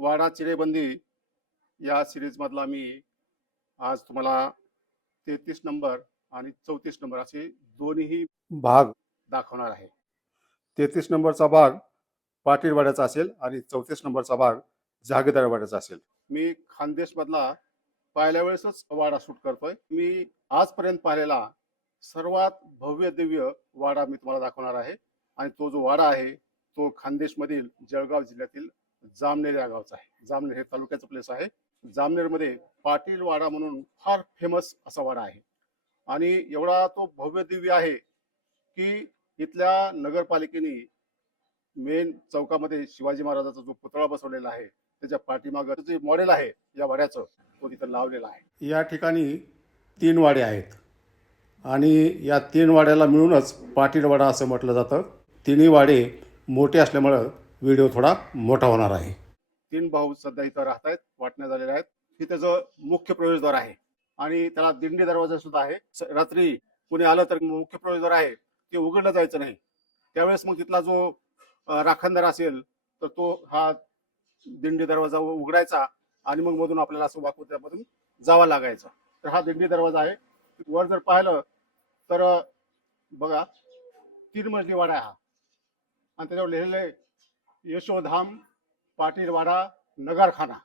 वाडा चिरेबंदी या सिरीज मधला मी आज तुम्हाला 33 नंबर आणि 34 नंबर असे दोन्ही भाग दाखवणार आहे. 33 नंबरचा भाग पाटीलवाड्याचा असेल आणि 34 नंबरचा भाग जहागीरदारवाड्याचा असेल. मी खानदेश मधला पहिल्या वेळेसच वाडा शूट करतोय. मी आजपर्यंत पाहिलेला सर्वात भव्य दिव्य वाडा मी तुम्हाला दाखवणार आहे आणि तो जो वाडा आहे तो खानदेश मधील जळगाव जिल्ह्यातील जामनेर या गावचा आहे. जामनेर हे तालुक्याचं प्लेस आहे. जामनेर मध्ये पाटील वाडा म्हणून फार फेमस असा वाडा आहे आणि एवढा तो भव्य दिव्य आहे की इथल्या नगरपालिकेने मेन चौकामध्ये शिवाजी महाराजांचा जो पुतळा बसवलेला आहे त्याच्या पाठीमागं जे मॉडेल आहे या वाड्याचं तो तिथं लावलेला आहे. या ठिकाणी 3 वाडे आहेत आणि या 3 वाड्याला मिळूनच पाटीलवाडा असं म्हटलं जातं. तिन्ही वाडे मोठे असल्यामुळं व्हिडिओ थोडा मोठा होणार आहे. 3 भाऊ सध्या इथं राहत आहेत, वाटण्या झालेल्या आहेत. ही त्याचं मुख्य प्रवेशद्वार आहे आणि त्याला दिंडी दरवाजा सुद्धा आहे. रात्री कोणी आलं तर मुख्य प्रवेशद्वार आहे ते उघडलं जायचं नाही. त्यावेळेस मग तिथला जो राखणदार असेल तर तो हा दिंडी दरवाजा उघडायचा आणि मग मधून आपल्याला असं वाकून त्यामधून जावं लागायचं. तर हा दिंडी दरवाजा आहे. वर जर पाहिलं तर बघा 3 मजली वाडा आहे हा आणि त्याच्यावर लिहिलेलं आहे यशोधाम पाटीलवाडा नगरखाना.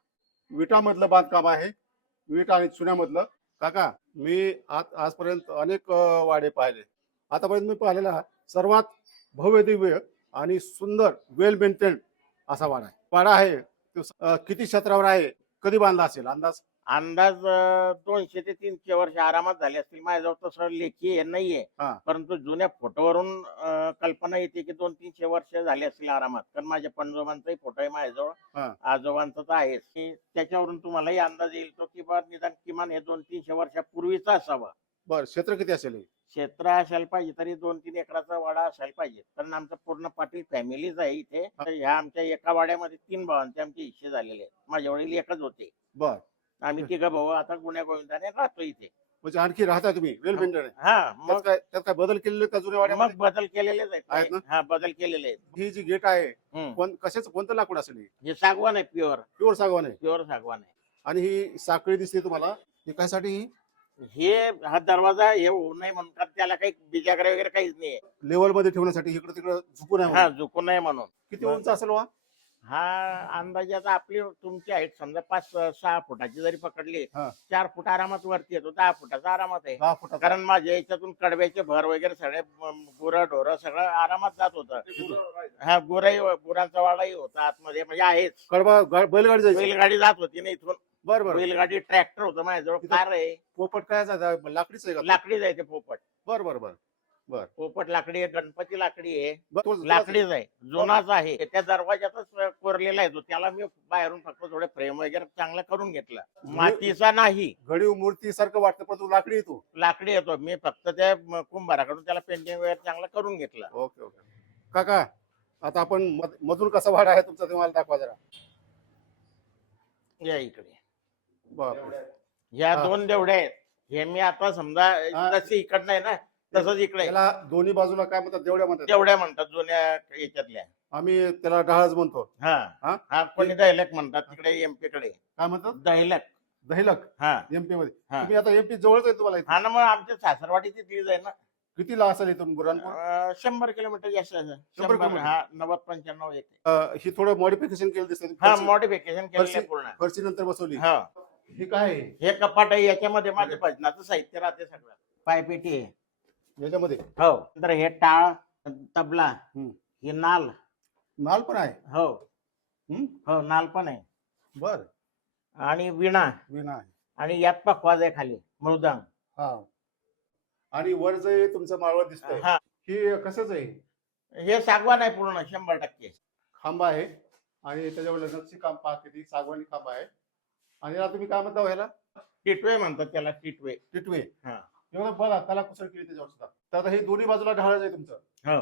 विटामधलं बांधकाम आहे, विटा आणि चुन्यामधलं. काका मी आजपर्यंत अनेक वाडे पाहिले. आतापर्यंत मी पाहिलेला सर्वात भव्य दिव्य आणि सुंदर वेल मेंटेन असा वाडा आहे. वाडा आहे तो किती क्षेत्रावर आहे, कधी बांधला असेल अंदाज? अंदाज 200 ते 300 वर्ष आरामात झाले असतील. माझ्याजवळ तसं लेखी हे नाहीये, परंतु जुन्या फोटोवरून कल्पना येते की 200-300 वर्ष झाले असतील आरामात. कारण माझ्या पणजोबांचाही फोटो आहे माझ्याजवळ, आजोबांचा तर आहेच. त्याच्यावरून तुम्हालाही अंदाज येईल तो की बा निदान किमान हे 200-300 वर्षापूर्वीचा असावा. बरं, क्षेत्र किती असेल? क्षेत्र असायला पाहिजे तरी 2-3 एकराचा वाडा असायला पाहिजे. कारण आमचं पूर्ण पाटील फॅमिलीच आहे इथे. ह्या आमच्या एका वाड्यामध्ये 3 भावांचे आमचे हिस्से झालेले आहेत. माझे वडील एकच होते. बर, आम्ही 3 भाऊ आता गुन्ह्या गोविंदाने राहतो इथे. म्हणजे आणखी राहता तुम्ही वेल मेंटेन? हा, मग त्यात काय बदल केलेले का जुन्या वाड्यामध्ये? मग बदल केलेलेच आहेत ना. हा, बदल केलेले आहेत. ही जी गेट आहे कोणतं लाकूड असेल? हे सागवान आहे, प्युअर सागवान आहे. प्युअर सागवान आहे. आणि ही साखळी दिसते तुम्हाला, ही कशासाठी? हे हा दरवाजा हे होऊ नये म्हणतात, त्याला काही बिजागरे वगैरे काहीच नाही. लेवल मध्ये ठेवण्यासाठी, इकडे तिकडे झुकू नये. हा, झुकू नये म्हणून. किती उंच असेल वा? हा अंदाजे आता आपली तुमची हाईट समजा 5-6 फुटाची जरी पकडली, 4 फूट आरामात वरती येतो. 10 फुटाचा आरामात आहे. 10 फुटाचा. कारण माझ्या याच्यातून कडब्याचे भर वगैरे सगळे गुरं ढोरं सगळं आरामात जात होतं. हा, गुरांचा वाडाही होता आतमध्ये, म्हणजे आहेच. कडबा बैलगाडी जायची? बैलगाडी जात होती ना इथून. बरोबर. बैलगाडी, ट्रॅक्टर होतं माझ्याजवळ, कार आहे. पोपट काय लाकडीच आहे का? लाकडी जायचे पोपट. बरोबर बर बर. पोपट लाकडी आहे, गणपती लाकडी आहे, तो लाकडीच आहे, जुनाच आहे. त्या दरवाजातच कोरलेला आहे तो. त्याला मी बाहेरून फक्त थोडे फ्रेम वगैरे चांगलं करून घेतलं. मातीचा नाही, घडीव मूर्ती सारखं वाटतं पण तो लाकडी येतो. लाकडी येतो. मी फक्त त्या कुंभाराकडून त्याला पेंटिंग वगैरे चांगलं करून घेतलं. Okay okay. काका आता आपण मधून कसा वाडा आहे तुमचा ते मला दाखवा जरा. या इकडे बापरे. ह्या 2 देवड्या आहेत. हे मी आता समजा जशी इकडनं आहे ना तसंच इकडे. त्याला दोन्ही बाजूला काय म्हणतात? देवड्या म्हणतात. देवड्या म्हणतात जुन्या याच्यातल्या. आम्ही त्याला डहाळच म्हणतो. हा, कोणी दहिलक म्हणतात तिकडे. एमपी कडे काय म्हणतात? दहिलक. दहिलक. हा, एमपी मध्ये. तुम्ही आता एमपी जवळच आहे तुम्हाला? हा ना, मग आमच्या सासरवाडी तिथलीच आहे ना. किती ला असेल इथून बुरानपूर? 100 किलोमीटर जास्त आहे. 100 100, हा, 90-95 येते. ही थोडं मॉडिफिकेशन केलं दिसतं. हा, मॉडिफिकेशन केलं पूर्ण. फरशी नंतर बसवली. हा, ही काय आहे? हे कपाट आहे. याच्यामध्ये माझे भजनाचं साहित्य राहते सगळं. पायपेटी आहे याच्यामध्ये. हो. नंतर हे टाळ, तबला, हे नाल. नाल पण आहे? हो हो, नाल पण आहे. बर. आणि विणा. विणा आहे. आणि यात पखवाज आहे खाली, मृदंग. हा. आणि वर जे तुमचं माळवत दिसतंय हे कशाच आहे? हे सागवान आहे पूर्ण 100%. खांबा आहे आणि त्याच्यावर नक्षी काम पहा, किती सागवानी खांबा आहे. आणि याला तुम्ही काय म्हणता ह्याला? टिटवे म्हणतात त्याला. टिटवे. टिटवे. हा. एवढं बघा त्याला कुसळ केली त्याच्यावर सुद्धा. तर आता हे दोन्ही बाजूला ढाळच आहे तुमचं.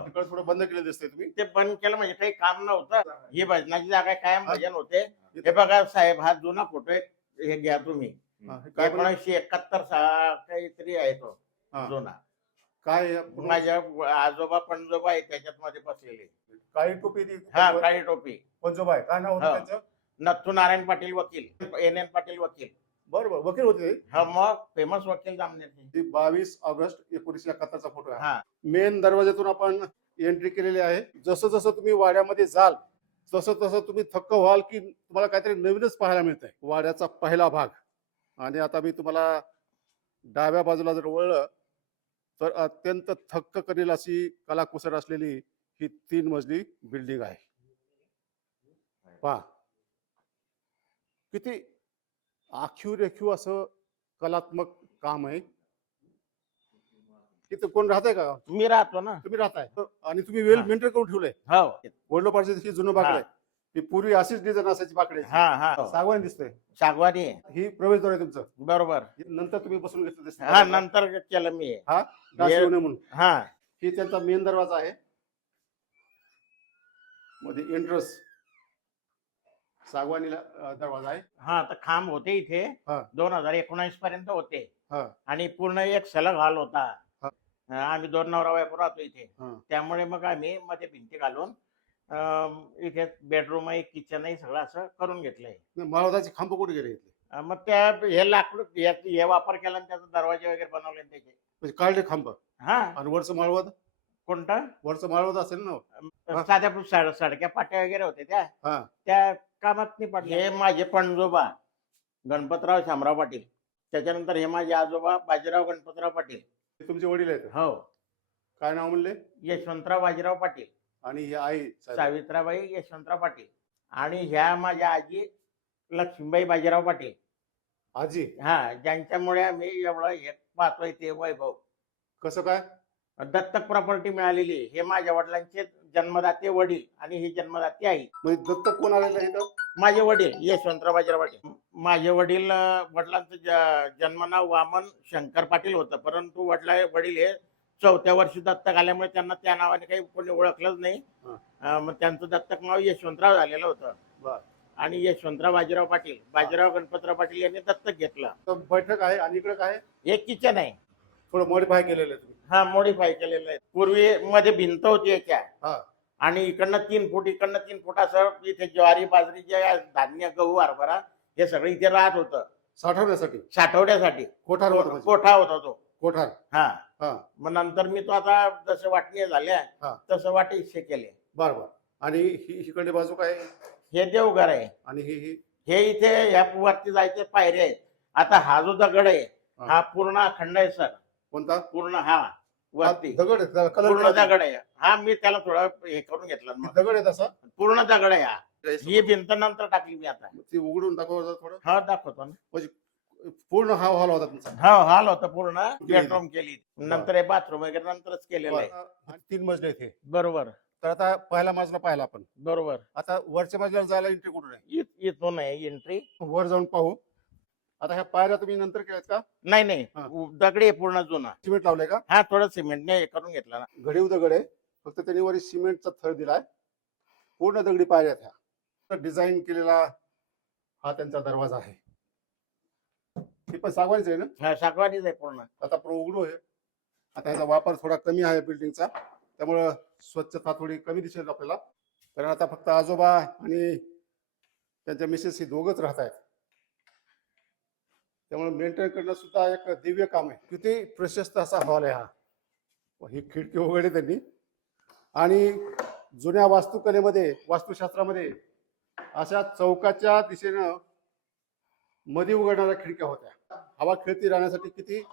तिकडे थोडं बंद केलं दिसतंय तुम्ही. ते बंद केलं म्हणजे काही काम नव्हतं. ही भजनाची जागा कायम भजन होते. हे बघा साहेब, हा जुना फोटो आहे. हे घ्या तुम्ही. 1971 काहीतरी आहे तो जुना. काय? माझ्या आजोबा पणजोबा आहे त्याच्यात मध्ये बसलेले. काळी टोपी? हा, काळी टोपी. पंजोबा आहे. काय नाव होतं त्यांचं? नथू नारायण पाटील वकील, NN पाटील वकील. बरोबर, वकील होते ते. हा मग फेमस वकील जामनेरचे. ती 22 ऑगस्ट 1971 चा फोटो आहे. हा मेन दरवाज्यातून आपण एंट्री केलेली आहे. जसं जसं तुम्ही वाड्यामध्ये जाल तसं तसं तुम्ही थक्क व्हाल की तुम्हाला काहीतरी नवीनच पाहायला मिळतंय. वाड्याचा पहिला भाग. आणि आता मी तुम्हाला डाव्या बाजूला जर वळलं तर अत्यंत थक्क करेल अशी कलाकुसर असलेली ही 3 मजली बिल्डिंग आहे. पहा किती आखीव रेखीव असं कलात्मक काम आहे. तिथं कोण राहतंय का? मी राहतो ना. तुम्ही राहताय आणि तुम्ही वेल हा. मेंटेन करून ठेवलंय. हो. वडलोपाची ही जुनं बाकडे हा. आहे. ही पूर्वी अशीच डिझाईन असायची बाकडे. हा हा सागवान दिसतंय. सागवानी आहे. ही प्रवेशद्वार आहे तुमचं. बरोबर. नंतर तुम्ही बसून घेतलं दिसतंय. हा नंतर केलं मी. हा डास येऊ नये म्हणून. हा ही त्यांचा मेन दरवाजा आहे. मध्ये एंट्रन्स सागवानीला दरवाजा आहे. हा तर खांब होते इथे हा. 2019 पर्यंत होते. हा. आणि पूर्ण एक सलग हॉल होता. हा. आम्ही 2 नवरा बायको राहतो इथे. हा. त्यामुळे मग आम्ही मध्ये भिंती घालून इथे बेडरूम आहे, किचन आहे, सगळं असं करून घेतलंय. माळवदाचे खांब कुठे गेले इथले? मग त्या हे लाकूड हे वापर केला आणि त्याचा दरवाजे वगैरे बनवले त्याचे. म्हणजे काढले खांब हा. आणि वरचं माळवद? कोणता? वरचं माळवद असेल ना. हा. साध्या सडक्या पाट्या वगैरे होत्या हा. त्या कामात नाही पडले. हे माझे पणजोबा गणपतराव शामराव पाटील. त्याच्यानंतर हे माझे आजोबा बाजीराव गणपतराव पाटील. हे तुमचे वडील आहेत. हो. काय नाव म्हणले? यशवंतराव बाजीराव पाटील. आणि ही आई सावित्राबाई यशवंतराव पाटील. आणि ह्या माझ्या आजी लक्ष्मीबाई बाजीराव पाटील. आजी. हा ज्यांच्यामुळे आम्ही एवढं हे पाहतोय ते वैभव. कसं काय? दत्तक प्रॉपर्टी मिळालेली आहे. हे माझ्या वडिलांचे जन्मदाते वडील आणि ही जन्मदाते आई. म्हणजे दत्तक कोण आलेलं आहे इथं? माझे वडील यशवंतराव बाजीराव पाटील. माझे वडील वडिलांचं जन्मनाव वामन शंकर पाटील होतं, परंतु वडील हे 4थ्या वर्षी दत्तक आल्यामुळे त्यांना त्या नावाने काही कोणी ओळखलंच नाही. मग त्यांचं दत्तक नाव यशवंतराव झालेलं होतं. बर. आणि यशवंतराव बाजीराव पाटील, बाजीराव गणपतराव पाटील यांनी दत्तक घेतलं. तर बैठक आहे आणि इकडे काय? हे किचन आहे. थोडं मॉडिफाय केलेलं आहे तुम्ही. हा मॉडिफाय केलेलं आहे. पूर्वी मध्ये भिंत होती याच्या. हा. आणि इकडनं 3 फूट इकडनं 3 फूट असं इथे ज्वारी बाजरी जे धान्य गहू हरभरा हे सगळं इथे राहत होतं साठवण्यासाठी. साठवण्यासाठी. कोठार होता म्हणजे. कोठा होता तो. कोठार. हा. हा. मग नंतर मी तो आता जसं वाटणी झाल्या हा. तसं वाटे हिस्से केले. बरोबर. आणि ही इकडे बाजू काय? हे देवघर आहे. आणि ही हे इथे ह्या वरती जायचे पायऱ्या आहेत. आता हा जो दगड आहे हा. हा पूर्ण अखंड आहे सर. कोणता? पूर्ण हा वरती दगड आहे, कलर पूर्ण दगड आहे. हा मी त्याला थोडं हे करून घेतलं मग. दगड आहे तसा. पूर्ण दगड आहे हा. ही भिंत नंतर टाकली मी आता. ती उघडून दाखवा थोडं. हा दाखवतो ना. म्हणजे पूर्ण हा हॉल होता तुमचा. हा हॉल होता पूर्ण. बेडरूम केली नंतर हे बाथरूम वगैरे नंतरच केलेलं आहे. आणि 3 मजले इथे. बरोबर तर आता पहिला मजला पाहिला आपण. बरोबर. आता वरच्या मजल्यावर जायला एंट्री कुठून आहे? इथून आहे एंट्री. वर जाऊन पाहू. आता ह्या पायऱ्या तुम्ही नंतर केल्यात का? नाही हा. दगडी आहे पूर्ण जुना. सिमेंट लावलंय का? हा थोडं सिमेंटने हे करून घेतलं ना. घडीव दगड आहे, फक्त त्यांनी वरी सिमेंटचा थर दिलाय. पूर्ण दगडी पायऱ्या ह्या. डिझाईन केलेला हा त्यांचा दरवाजा आहे. हे पण सागवानीच आहे ना? हा सागवानीच आहे पूर्ण. आता आपण उघडू आहे. आता ह्याचा वापर थोडा कमी आहे बिल्डिंगचा, त्यामुळं स्वच्छता थोडी कमी दिसेल आपल्याला. कारण आता फक्त आजोबा आणि त्यांच्या मिसेस ही दोघच राहत आहेत. त्यामुळे मेंटेन करणं सुद्धा एक दिव्य काम आहे. किती प्रशस्त असा हॉल आहे हा. ही खिडकी उघडली त्यांनी. आणि जुन्या वास्तुकलेमध्ये वास्तुशास्त्रामध्ये अशा चौकाच्या दिशेनं मध्ये उघडणाऱ्या खिडक्या होत्या. हवा खेळती राहण्यासाठी किती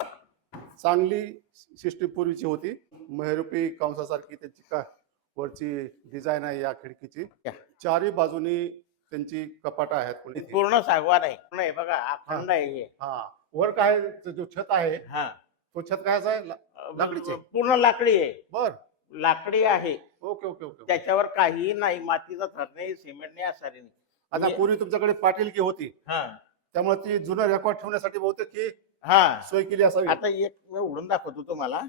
चांगली सिस्टीम पूर्वीची होती. महिरूपी कंसासारखी त्यांची का वरची डिझाईन आहे या खिडकीची. चारही बाजूनी त्यांची कपाट आहेत. पूर्ण सागवान आहे. पूर्ण हे बघा अखंड आहे हे. हा. वर काय जो छत आहे हा तो छत काय आहे? लाकडीचे. पूर्ण लाकडी आहे. बर. लाकडी आहे. Okay okay okay. त्याच्यावर काही नाही, मातीचा थर नाही, सिमेंट नाही, असं नाही. आता पूर्वी तुमच्याकडे पाटीलकी होती, हा त्यामुळे ती जुनं रेकॉर्ड ठेवण्यासाठी बहुतेक ही हा सोय केली असावी. आता एक मी उघडून दाखवतो तुम्हाला.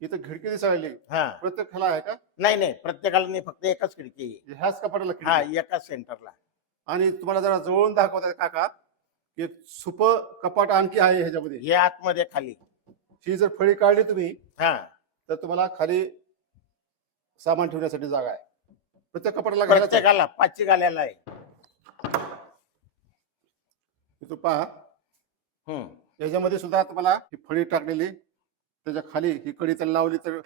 इथं खिडकी दिसायली. हा प्रत्येक ह्याला आहे का? नाही प्रत्येकाला नाही, फक्त एकच खिडकी आहे. ह्याच कपाटाला हा खिडकी. एकाच सेंटरला. आणि तुम्हाला जरा जवळून दाखवतात काका की सुप कपाट आणखी आहे ह्याच्यामध्ये. हे आतमध्ये खाली. ही जर फळी काढली तुम्ही हा तर तुम्हाला खाली सामान ठेवण्यासाठी जागा आहे. प्रत्येक कपाटाला घालायचं आहे. प्रत्येकाला 5 घालायला आहे. इथं पहा, हम्म. याच्यामध्ये सुद्धा तुम्हाला ही फळी टाकलेली, त्याच्या खाली ही कडी त्याला लावली तर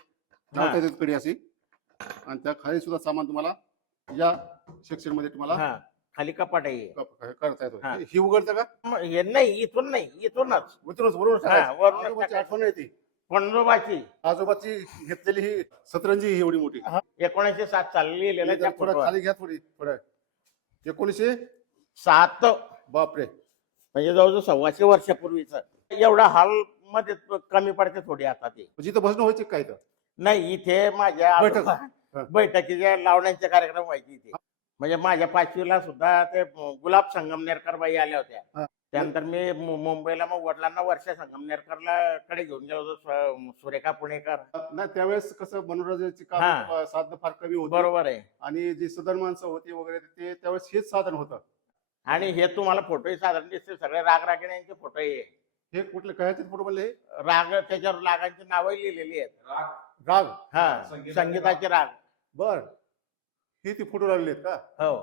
लावता येते कडी अशी, आणि त्या खाली सुद्धा सामान तुम्हाला या सेक्शन मध्ये तुम्हाला हा खाली कपाट आहे. करता येतो. हा. ही उघडतं का? हे नाही, इथून नाही, इथूनच उतरूनच वरून हा, टाकायचं. वरूनच आजोबाची टाकायचं. आठवण येते. पणजोबाची आजोबाची घेतलेली ही सतरंजी ही एवढी मोठी. 1907 साली लिहिलेलं हे त्या जरा थोडं फोटोवर. खाली घ्या, थोडं 1907. 7 बापरे. म्हणजे जवळजवळ 125 वर्षापूर्वीच. एवढा हॉल मध्ये कमी पडते थोडी आता ते. जिथं बसणं व्हायचे काय तर नाही, इथे माझ्या बैठक. आजोबा हा. बैठकीच्या लावण्याचे कार्यक्रम व्हायचे इथे. म्हणजे माझ्या 5वीला सुद्धा ते गुलाब संगमनेरकर बाई आल्या होत्या. हा. त्यानंतर मी मुंबईला मग वडिलांना वर्षा संगमनेरकरला कडे घेऊन गेलो होतो. सुरेखा पुणेकर. नाही, त्यावेळेस कसं मनोरंजनाची हा. साधनं फार कमी होती, बरोबर आहे. आणि जी सदन माणसं होती वगैरे ते त्यावेळेस हेच साधन होतं. आणि हे तुम्हाला फोटोही साधारण दिसते, सगळे रागरागिण्यांचे फोटो आहे. हे कुठले काय फोटो बनले? राग, त्याच्यावर रागांची नावही लिहिलेली आहेत. राग. हा, संगीताचे राग. बर, हे ती फोटो लावलेले आहेत का? हो.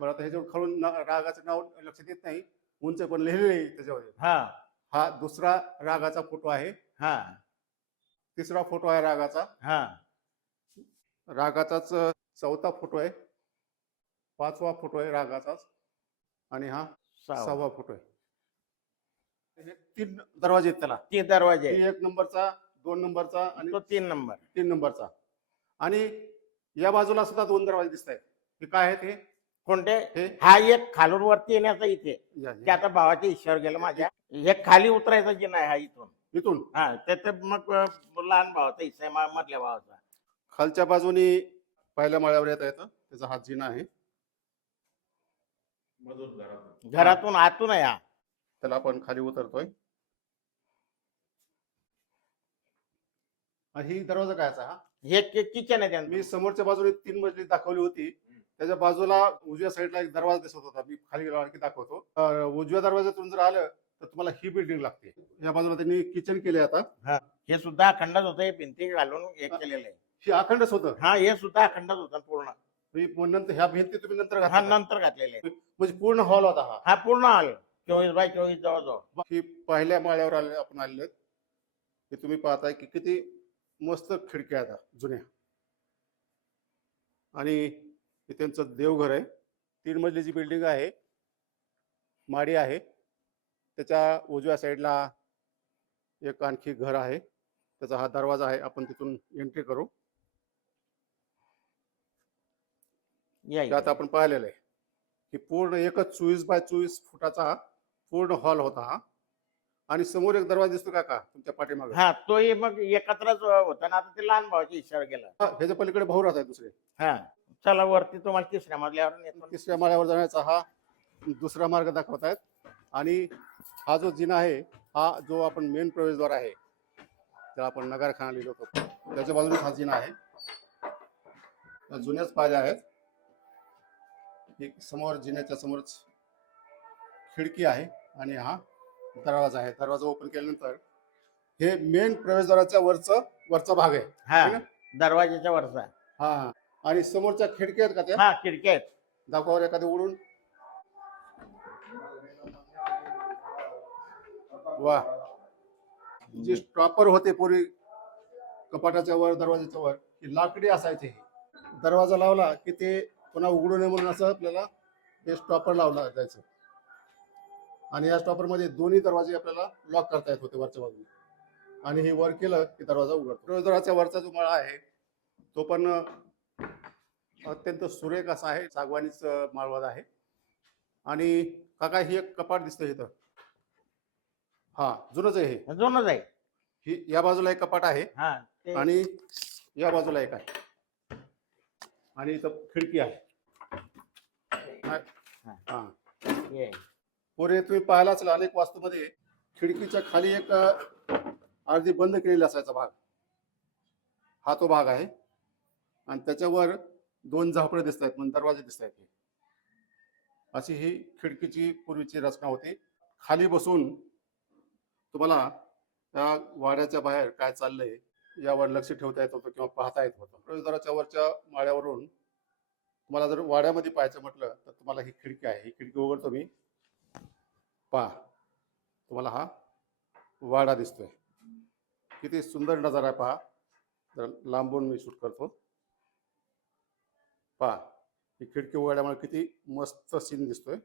बरं, आता ह्याच्यावर खालून रागाचं नाव लक्षात येत नाही, उंच पण लिहिलेलं आहे त्याच्यामध्ये. हा हा दुसरा रागाचा फोटो आहे. हा तिसरा फोटो आहे रागाचा. हा रागाचाच चौथा फोटो आहे. 5वा फोटो आहे रागाचाच. आणि हा 6वा फोटो आहे. हे 3 दरवाजे आहेत त्याला. ते दरवाजे आहेत. 1 नंबरचा, 2 नंबरचा आणि तो 3 नंबर. 3 नंबरचा. आणि या बाजूला सुद्धा 2 दरवाजे दिसत आहेत. हे काय आहेत? हे कोणते? हे हा एक खालून वरती येण्याचा इथे, या- ते या. आता भावाच्या इशावर गेलं माझ्या. एक खाली उतरायचा जिना आहे हा इथून. इथून हा, ते मग लहान भावाचा हिस्सा आहे, मधल्या भावाचा. खालच्या बाजूनी पहिल्या माळ्यावर येता येतं. त्याचा हा जिना आहे. घरातून आतून आहे हा. त्याला आपण खाली उतरतोय. आणि ही दरवाजा कायचा हा? हे किचन आहे त्यांचं. मी समोरच्या बाजूने 3 मजली दाखवली होती. त्याच्या बाजूला उजव्या साईडला एक दरवाजा दिसत होता. मी खाली गेलो आणखी दाखवतो. उजव्या दरवाजातून जर आलं तर तुम्हाला ही बिल्डिंग लागते. या बाजूला त्यांनी किचन केले. आता हे सुद्धा अखंडच होतं, हे भिंती घालून हे केलेलं आहे. ही अखंडच होतं. हा, हे सुद्धा अखंडच होतं पूर्ण. नंतर ह्या भिंती तुम्ही नंतर हा, घातल्या. नंतर घातलेले आहे. म्हणजे पूर्ण हॉल होता हा. हा पूर्ण हॉल 24x24 जवळजवळ. ही पहिल्या माळ्यावर आपण आलेलो. हे तुम्ही पाहताय की किती मस्त खिडक्या आहेत जुन्या. आणि हे त्यांचं देवघर आहे. 3 मजलीची बिल्डिंग आहे, माडी आहे. त्याच्या उजव्या साईडला एक आणखी घर आहे. त्याचा हा दरवाजा आहे. आपण तिथून एंट्री करू. या त्यात इकडे. आपण पाहिलेलं आहे की पूर्ण एकच 24x24 फुटाचा पूर्ण हॉल होता हा. आणि समोर एक दरवाजा दिसतो का तुमच्या पाठीमागे? हा, तोही मग एकत्रच होता ना. आता ते लहान भावाच्या इशावर गेला. ह्याच्या पलीकडे भाऊ राहत आहे दुसरे. हा, चला वरती तुम्हाला 3ऱ्या मजल्यावर नेतो. 3ऱ्या माळ्यावर जाण्याचा हा दुसरा मार्ग दाखवत आहेत. आणि हा जो जिना आहे, हा जो आपण मेन प्रवेशद्वार आहे, त्याला आपण नगारखाना लिहिलो होतो, त्याच्या बाजूने हा जिना आहे. त्या जुन्याच पायऱ्या आहेत. एक समोर जिन्याच्या समोरच खिडकी आहे आणि हा दरवाजा आहे. दरवाजा ओपन केल्यानंतर हे मेन प्रवेशद्वाराच्या वरचा भाग आहे. हा, है ना? दरवाजाच्या वरचा. हा, आणि समोरच्या खिडक्या आहेत का त्या? हा, खिडक्या आहेत. दाखवावर एखादं उडून. वा, जे स्टॉपर होते पूर्वी कपाटाच्या वर, दरवाजाच्या वर, ही लाकडी असायचे. दरवाजा लावला की ते पुन्हा उघडू नये म्हणून असं आपल्याला हे स्टॉपर लावला जायचं. आणि या स्टॉपर मध्ये दोन्ही दरवाजे आपल्याला लॉक करता येत होते वरच्या बाजूने. आणि हे वर केलं की दरवाजा उघडतो. प्रवेशद्वाराच्या वरचा जो माळा आहे तो पण अत्यंत सुरेख असा आहे. सागवानीच माळवाद आहे. आणि काका, ही एक कपाट दिसतं इथं. हा, जुनच आहे हे. जुनच आहे. ही या बाजूला एक कपाट आहे हा, ते आणि या बाजूला एक आहे. आणि इथं खिडकी आहे. हा, हे. पुढे तुम्ही पाहायला असेल अनेक वास्तूमध्ये खिडकीच्या खाली एक अर्धी बंद केलेला असायचा भाग. हा तो भाग आहे. आणि त्याच्यावर 2 झापडे दिसत आहेत, म्हणजे दरवाजे दिसत आहेत. अशी ही खिडकीची पूर्वीची रचना होती. खाली बसून तुम्हाला त्या वाड्याच्या बाहेर काय चाललंय यावर लक्ष ठेवता येत होतं किंवा पाहता येत होतं. प्रवेशद्वाराच्या वरच्या माळ्यावरून तुम्हाला जर वाड्यामध्ये पाहायचं म्हटलं तर तुम्हाला ही खिडकी आहे. ही खिडकी उघडतो मी. पहा तुम्हाला हा वाडा दिसतोय. किती सुंदर नजारा आहे पहा. जर लांबून मी शूट करतो. पहा ही खिडकी उघडल्यामुळे किती मस्त सीन दिसतोय.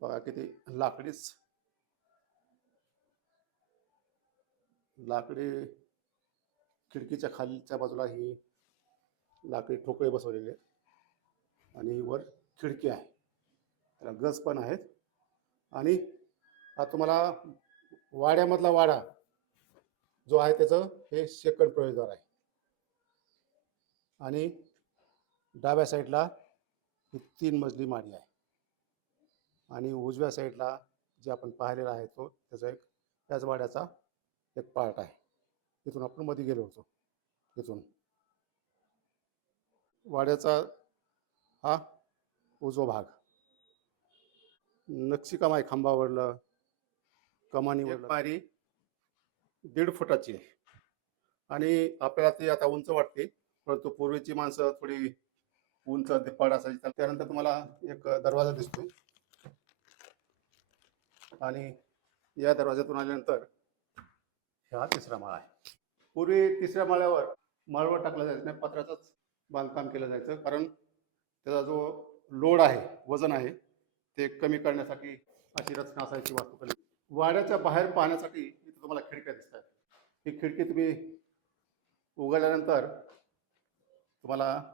बघा किती लाकडी खिडकीच्या खालच्या बाजूला ही लाकडी ठोकळे बसवलेले आहेत आणि ही वर खिडकी आहे. त्याला गज पण आहेत. आणि हा तुम्हाला वाड्यामधला वाडा जो आहे त्याचं हे सेकंड प्रवेशद्वार आहे. आणि डाव्या साईडला ही 3 मजली माडी आहे. आणि उजव्या साईडला जे आपण पाहिलेला आहे तो त्याच वाड्याचा एक पार्ट आहे. तिथून आपण मध्ये गेलो होतो. तिथून वाड्याचा हा उजवा भाग नक्षीकाम आहे. खांबावरलं कमानीवर पायरी 1.5 फुटाची आहे. आणि आपल्याला ती आता उंच वाटते, परंतु पूर्वीची माणसं थोडी उंच दिप्पाड असायची. त्यानंतर तुम्हाला एक दरवाजा दिसतोय आणि या दरवाज्यातून आल्यानंतर हा 3रा माळा आहे. पूर्वी 3ऱ्या माळ्यावर माळवं टाकलं जायचं नाही, पत्र्याचंच बांधकाम केलं जायचं. कारण त्याचा जो लोड आहे, वजन आहे, ते कमी करण्यासाठी अशी रचना असायची वास्तुकला. वाड्याच्या बाहेर पाहण्यासाठी इथे तुम्हाला खिडक्या दिसत आहेत. ही खिडकी तुम्ही उघडल्यानंतर तुम्हाला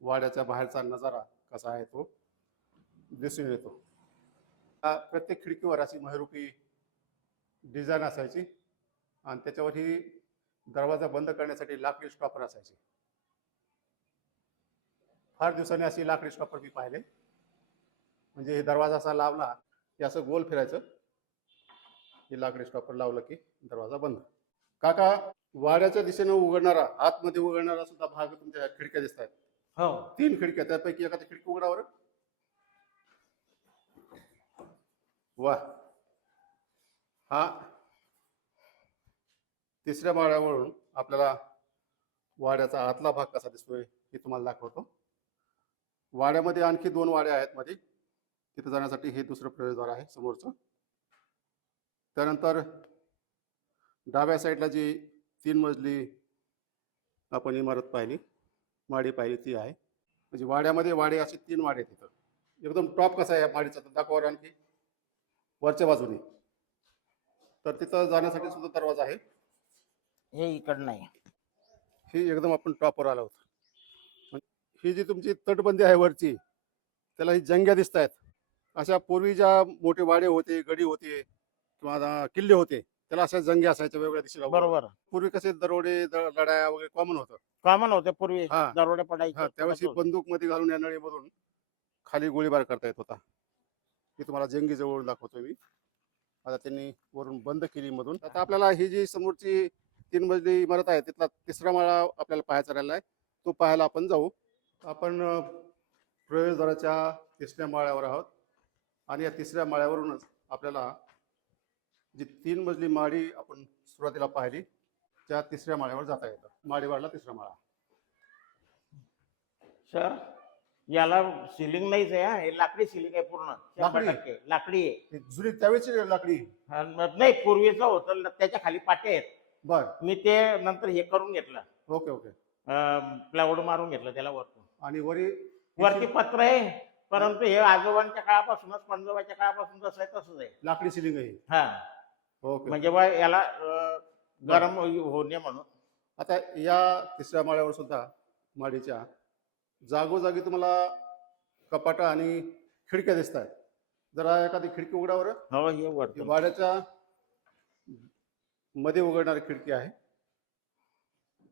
वाड्याच्या बाहेरचा नजारा कसा आहे तो दिसून येतो. प्रत्येक खिडकीवर अशी महिरुपी डिझाईन असायची आणि त्याच्यावर ही दरवाजा बंद करण्यासाठी लाकडी स्टॉपर असायचे. फार दिवसांनी अशी लाकडी स्टॉपर मी पाहिले. म्हणजे दरवाजा असा लावला की असं गोल फिरायचं. हे लाकडी स्टॉपर लावलं की दरवाजा बंद. काका, वाड्याच्या दिशेने उघडणारा, आतमध्ये उघडणारा सुद्धा भाग तुमच्या खिडक्या दिसत आहेत. हो, 3 खिडक्या, त्यापैकी एखादी खिडकी उघडावर. वा, हा 3ऱ्या माळ्यावरून आपल्याला वाड्याचा आतला भाग कसा दिसतोय हे तुम्हाला दाखवतो. वाड्यामध्ये आणखी 2 वाडे आहेत मध्ये. तिथे जाण्यासाठी हे दुसरं प्रवेशद्वार आहे समोरचं. त्यानंतर डाव्या साईडला जी 3 मजली आपण इमारत पाहिली, माडी पाहिली, ती आहे. म्हणजे वाड्यामध्ये वाडे असे 3 वाडे आहेत. तिथं एकदम टॉप कसा आहे या माडीचा तर दाखवा आणखी वरच्या बाजूने. तर तिथं जाण्यासाठी सुद्धा दरवाजा आहे. हे इकडं नाही. ही एकदम आपण टॉपवर आलो आहोत. ही जी तुमची तटबंदी आहे वरची, त्याला ही जंग्या दिसत आहेत. अशा पूर्वी ज्या मोठे वाडे होते, गडी होते किंवा किल्ले होते, त्याला अशा जंग्या असायच्या वेगवेगळ्या दिशेला. बरोबर. पूर्वी कसे दरोडे, लढाया वगैरे कॉमन होतं. कॉमन होते पूर्वी. हा. दरोडे पडायचे. त्यावेळी बंदूक मध्ये घालून या नळीमधून खाली गोळीबार करता येत होता. ही तुम्हाला जंगी जवळून दाखवतोय मी. आता त्यांनी वरून बंद केली मधून. आता आपल्याला ही जी समोरची 3 मजली इमारत आहे, तिथला 3रा माळा आपल्याला पाहायचा राहिला आहे. तो पाहायला आपण जाऊ. आपण प्रवेशद्वाराच्या 3ऱ्या माळ्यावर आहोत आणि या 3ऱ्या माळ्यावरूनच आपल्याला जी 3 मजली माडी आपण सुरुवातीला पाहिली त्या 3ऱ्या माळ्यावर जाता येतं. माडीवाडला 3रा माळा. सर, याला सिलिंग नाहीच आहे. हे लाकडी सिलिंग आहे पूर्ण. लाकडी? 100% लाकडी आहे. ही जुनी त्यावेळेची लाकडी. नाही, पूर्वीचं होतं. त्याच्या खाली पाटे आहेत. बर, मी ते नंतर हे करून घेतलं. Okay okay. प्लायवूड मारून घेतलं त्याला वरतून. आणि वरती पत्र आहे, परंतु हे आजोबांच्या काळापासूनच, पणजोबाच्या काळापासून जसं आहे तसंच आहे. लाकडी सिलिंग आहे. हा, ओके. म्हणजे बा याला गरम होणे म्हणून. आता या 3ऱ्या माळ्यावर सुद्धा माडीच्या जागोजागी तुम्हाला कपाटा आणि खिडक्या दिसत आहेत. जरा एखादी खिडकी उघडावर. हो, हे वरती वाड्याच्या मध्ये उघडणारी खिडकी आहे.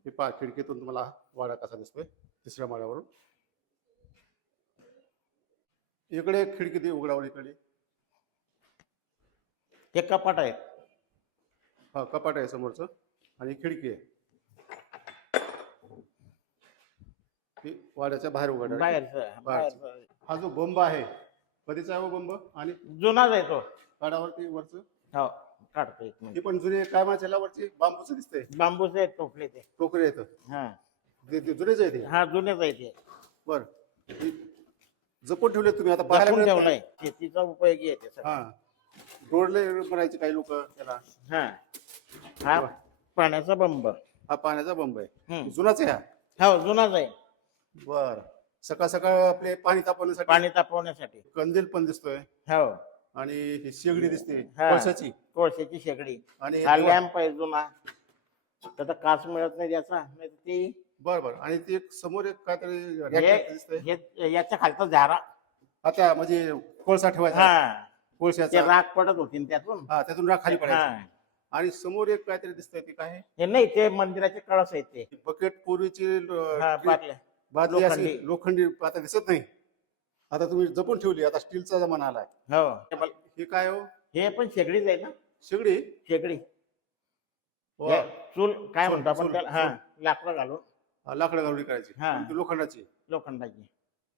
ही पहा, खिडकीतून तुम्हाला वाडा कसा दिसतोय 3ऱ्या माळ्यावरून. इकडे एक खिडकी ती उघडावर. इकडे हे कपाट आहेत. हा, कपाट आहे समोरचं आणि खिडकी आहे. ही वाड्याच्या बाहेर उघडणार. बाहेरचं. हा जो बंब आहे, कधीचा आहे हो बंब? आणि जुनाच आहे तो. काडावरती वरचं. हो, काढतो एक मिनिट. ही पण जुनी काय माझ्या वरची बांबूचं दिसतंय. बांबूचे आहेत टोपले ते. टोकरे येतं. हा, ते जुनेच आहे ते. हा, जुनेच आहे ते. बर, जपून ठेवले तुम्ही आता पाहायला जपून मिळत ठेवलंय नाही. शेतीचा उपयोगी आहे ते सगळं. हा डोळले म्हणायचे काही लोक त्याला. हा हा पाण्याचा बंब. हा पाण्याचा बंब आहे, हम्म. जुनाच आहे हा. हो जुनाच आहे. बर, सकाळ सकाळ आपले पाणी तापवण्यासाठी पाणी तापवण्यासाठी. कंदील पण दिसतोय हो आणि ही शेगडी दिसते हा. कोळशाची. कोळशाची शेगडी. आणि हा लॅम्प आहे जुना. त्याचा काच मिळत नाही त्याचा, नाही तर ती बर बर. आणि ती एक समोर एक काहीतरी हे रॅक दिसतंय. याच्या खालचा झारा. आता म्हणजे कोळसा ठेवायचा हा ते कोळशाचा. राख पडत होती ना त्यातून. हा त्यातून राख खाली पडायची. हा आणि समोर एक काहीतरी दिसतंय ते काय आहे? हे नाही ते मंदिराचे कळस आहेत ते. बकेट पूर्वीची हा बाटल्या. बादली अशी लोखंडी. लोखंडी आता दिसत नाही. आता तुम्ही जपून ठेवली, आता स्टीलचा जमाना आलाय. हो हे काय हो? हे पण शेगडीच आहे ना. शेगडी. शेगडी. वा. हे चूल काय चूल, म्हणतो आपण चूल, त्याला. हा चूल. लाकडं घालून लाकडं घालून करायची. हा. पण ती लोखंडाची. लोखंडाची.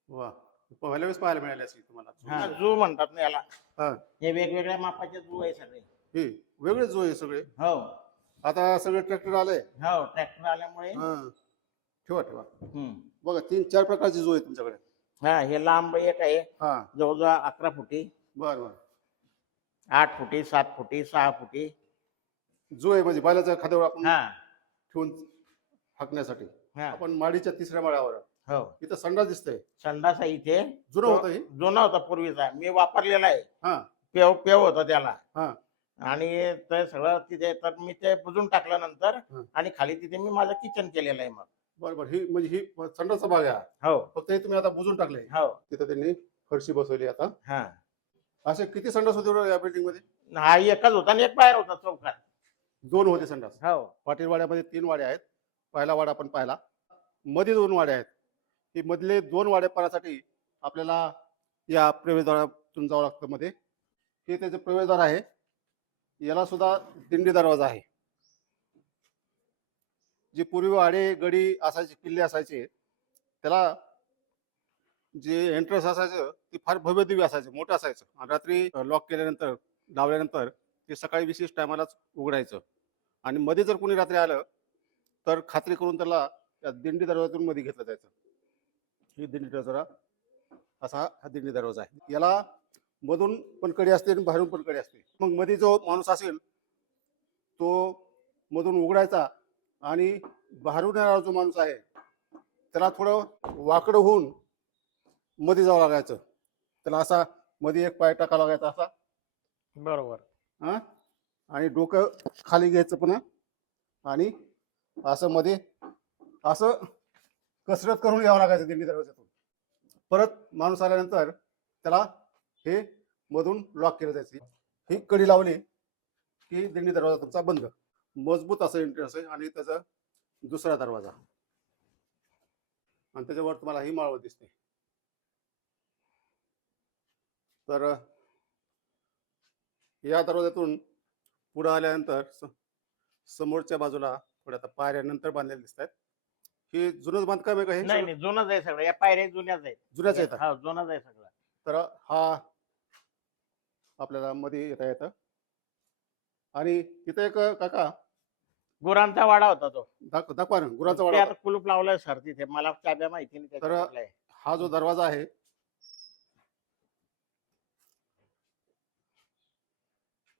वा, पहिल्या वेळेस पाहायला मिळाली असेल तुम्हाला. हा जू म्हणतात ना याला. हा हे वेगवेगळ्या मापाचे जू आहे सगळे. हे वेगळे जो आहे सगळे. हो आता सगळे ट्रॅक्टर आले. हो ट्रॅक्टर आल्यामुळे. हा ठेवा ठेवा. हम्म. बघा 3-4 प्रकारचे जो आहे तुमच्याकडे. हा हे लांब एक आहे हा जवळजवळ 11 फुटी, बर बर. 8 फुटी, 7 फुटी, 6 फुटी. जो आहे म्हणजे बैलाच्या खाद्यावर आपण हा ठेवून हाकण्यासाठी. हा आपण माडीच्या 3ऱ्या माळ्यावर. हो इथं संडास दिसतंय. संडास आहे इथे. जुनं होतं हे. जुना होता पूर्वीचा, मी वापरलेला आहे. हा पेव पेव होता त्याला. हा आणि ते सगळं तिथे तर मी ते बुजून टाकलं नंतर. हं. आणि खाली तिथे मी माझं किचन केलेलं आहे मग. बरोबर. ही म्हणजे ही संडासचा भाग आहे हा. हो फक्त हे तुम्ही आता बुजून टाकले. हो तिथं त्यांनी फरशी बसवली आता. हा असे किती संडास होते बरं या बिल्डिंग मध्ये? हा एकच होता आणि एक बाहेर होता चौकात. 2 होते संडास. हो पाटील वाड्यामध्ये 3 वाड्या आहेत. पहिला वाडा आपण पाहिला. मध्ये 2 वाड्या आहेत. ही मधले 2 वाड्या पाहण्यासाठी आपल्याला या प्रवेशद्वारातून जावं लागतं मध्ये. हे त्याचे प्रवेशद्वार आहे. याला सुद्धा दिंडी दरवाजा आहे. जे पूर्वी वाडे गडी असायचे, किल्ले असायचे, त्याला जे एंट्रन्स असायचं ते फार भव्य दिव्य असायचं, मोठं असायचं. आणि रात्री लॉक केल्यानंतर, लावल्यानंतर ते सकाळी विशेष टायमालाच उघडायचं. आणि मध्ये जर कोणी रात्री आलं तर खात्री करून त्याला त्या दिंडी दरवाजातून मध्ये घेतलं जायचं. ही दिंडी दरवाजा, असा हा दिंडी दरवाजा आहे. याला मधून पण कडी असते आणि बाहेरून पण कडी असते. मग मध्ये जो माणूस असेल तो मधून उघडायचा आणि बाहेरून येणारा जो माणूस आहे त्याला थोडं वाकडं होऊन मध्ये जावं लागायचं. त्याला असा मध्ये एक पाय टाका लागायचा असा. बरोबर. हा आणि डोकं खाली घ्यायचं पुन्हा आणि असं मध्ये असं कसरत करून यावं लागायचं दिंडी दरवाजातून. परत माणूस आल्यानंतर त्याला हे मधून लॉक केलं जायचं. ही कडी लावली की दिंडी दरवाजा तुमचा बंद. मजबूत असं एंट्रन्स आहे आणि त्याचा दुसरा दरवाजा आणि त्याच्यावर तुम्हाला ही माळव दिसते. तर या दरवाजातून पुढे आल्यानंतर समोरच्या बाजूला थोड्या आता पायऱ्या नंतर बांधलेल्या दिसत आहेत. हे जुनंच बांधकाम आहे का? हे नाही नाही जुनच आहे सगळं. या पायऱ्या जुन्याच आहेत. जुन्याच आहेत. हा जुनाच आहे सगळं. तर हा आपल्याला मध्ये येता येतं. आणि तिथं एक काका गुरांचा वाडा होता तो. दाखवा ना गुराचा ते वाडा. आता कुलूप लावलंय सर तिथे. मला चाब्या माहिती नाही तर त्याच्यातल्या आहे. हा जो दरवाजा आहे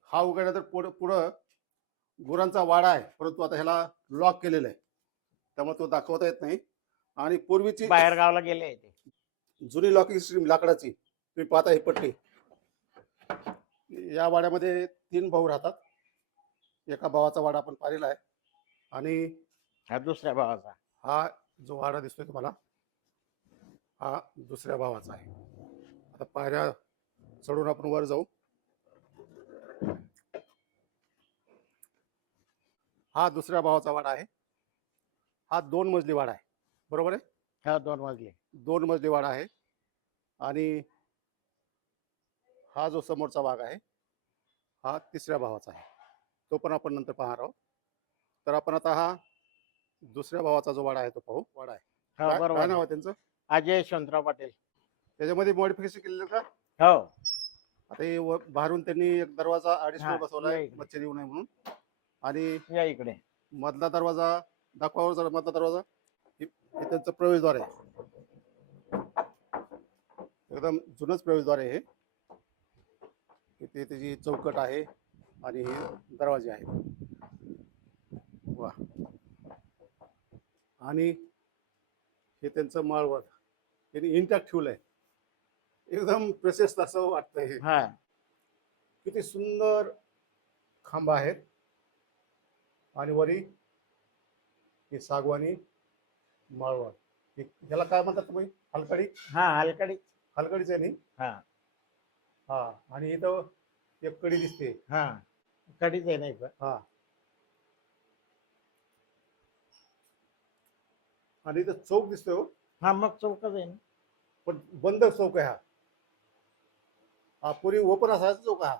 हा उघडला तर पुढं गुरांचा वाडा आहे, परंतु आता ह्याला लॉक केलेलं आहे त्यामुळे तो दाखवता येत नाही. आणि पूर्वीची बाहेर गावाला गेले आहे ते. जुनी लॉकिंग सिस्टीम लाकडाची तुम्ही पाहता ही पट्टी. या वाड्यामध्ये 3 भाऊ राहतात. एका भावाचा वाडा आपण पाहिलेला आहे आणि हा दुसऱ्या भावाचा. हा जो वाडा दिसतोय तुम्हाला हा दुसऱ्या भावाचा आहे. आता पायऱ्या चढून आपण वर जाऊ. हा दुसऱ्या भावाचा वाडा आहे. हा 2 मजली वाडा आहे, बरोबर आहे. हा 2 मजली. 2 मजली वाडा आहे. आणि हा जो समोरचा भाग आहे हा 3ऱ्या भावाचा आहे. तो पण आपण नंतर पाहणार आहोत. तर आपण आता हा दुसऱ्या भावाचा जो वाडा आहे तो पाहू. वाडा आहे हा काय बरोबर. नाव आहे त्यांचं? अजय यशवंतराव पाटील. त्याच्यामध्ये मॉडिफिकेशन केलेलं का? हो आता हे बाहेरून त्यांनी एक दरवाजा हा, ॲडिशनल बसवलाय या इकडे. मच्छर येऊ नये म्हणून. आणि या इकडे. मधला दरवाजा दाखवावर जरा. मधला दरवाजा हे त्यांचं प्रवेशद्वार आहे. एकदम एकदम जुनंच प्रवेशद्वार आहे हे. इथे त्याची चौकट आहे आणि हे दरवाजे आहेत. वा. आणि हे त्यांचं माळवत त्यांनी इंटॅक्ट ठेवलंय. एकदम प्रशस्त असं वाटतंय हे. हा किती सुंदर खांब आहेत आणि वरी ही सागवानी माळवत. ह्याला काय म्हणतात तुम्ही? हलकडी. हा हलकडी. हलकडीच आहे नाही. हा हा. आणि इथं एक कडी दिसते. हा कडीच आहे नाही पण. हा. आणि इथं चौक दिसतोय हो. हा मग चौकच आहे ना. पण बंद चौक आहे हा. हा पूर्वी ओपन असायचा चौक हा.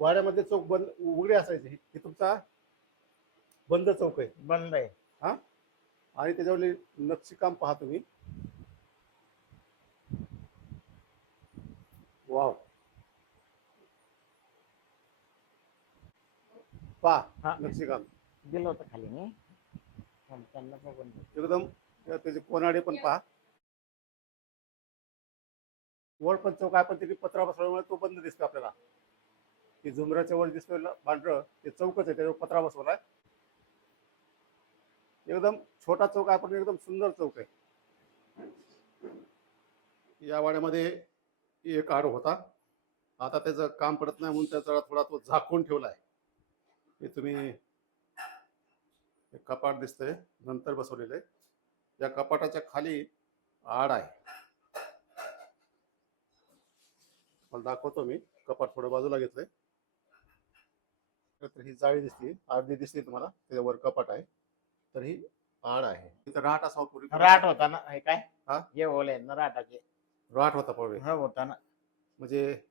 वाड्यामध्ये चौक बंद उघडे असायचे. हे तुमचा बंद चौक आहे. बंद आहे. हा. आणि त्याच्यावरली नक्षीकाम पहा तुम्ही. वाव. पहा हा नक्षीकाम दिलं होतं खाली मी. त्यांना बघून एकदम. त्याचे कोनाडे पण पहा. वर पण चौक आहे पण त्याची पत्रा बसवल्यामुळे तो बंद दिसतो आपल्याला. ते झुमराच्या वर दिसतोय पांढरं ते चौकच आहे. त्याच्यावर पत्रा बसवलाय. एकदम छोटा चौक आहे पण एकदम सुंदर चौक आहे. या वाड्यामध्ये एक आड होता. आता त्याचं काम पडत नाही म्हणून त्याचा थोडा तो झाकून ठेवलाय. हे तुम्ही कपाट दिसतंय नंतर बसवलेलं आहे. या कपाटाच्या खाली आड आहे. मला दाखवतो मी. कपाट थोडं बाजूला घेतलंय. तर ही जाळी दिसते अर्धी दिसते तुम्हाला. त्याच्यावर कपाट आहे. तर ही आड आहे. इथं राट असावं पूर्वी. राट होता ना. हे काय हा? हे ओले ना राटाचे. राट होता पूर्वी. हा होता ना. म्हणजे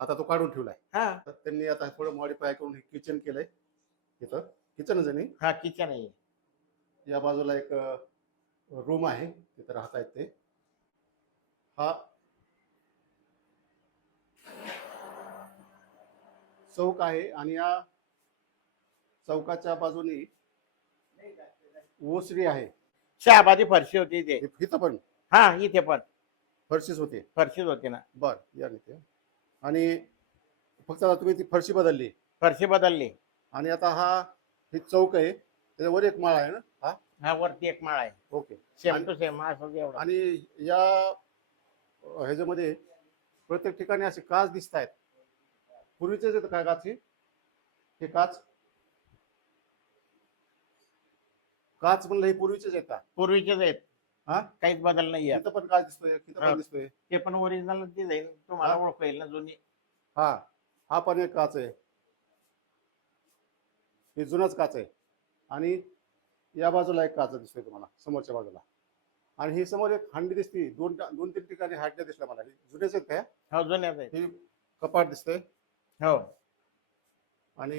आता तो काढून ठेवलाय. हा तर त्यांनी आता थोडं मॉडिफाय करून हे किचन केलंय. इथं किचनच आहे नाही. हा किचन आहे. या बाजूला एक रूम आहे. तिथं राहता येत ते. हा चौक आहे आणि या चौकाच्या बाजूनी ओसरी आहे. शहाबादी फरशी होती इथे. इथं पण हा इथे पण फरशीच होती. फरशीच होती ना. बर. या नाही. आणि फक्त आता तुम्ही ती फरशी बदलली फरशी बदलली. आणि आता हा ही चौक आहे. त्याच्यावर एक माळ आहे ना. हा. हा वरती एक माळ आहे. ओके. सेम टू सेम असं एवढा. आणि या ह्याच्यामध्ये प्रत्येक ठिकाणी असे काच दिसत आहेत. पूर्वीचेच आहेत काय काच? हे काच काच म्हणलं हे पूर्वीचेच आहेत का? पूर्वीचेच आहेत. हा. काहीच बदल नाहीये. इथं पण काच दिसतोय. इथं हा. पण दिसतोय. ते पण ओरिजिनल जाईल तुम्हाला हा. ओळखू येईल ना जुनी. हा. हा पण एक काच आहे. हे जुनाच काच आहे. आणि या बाजूला एक काच दिसतोय तुम्हाला समोरच्या बाजूला. आणि ही समोर एक हांडी दिसते. दोन तीन ठिकाणी हांड्या दिसल्या मला. हे जुनेच आहेत काय? हो जुन्याच आहेत. हे कपाट दिसतंय. हो आणि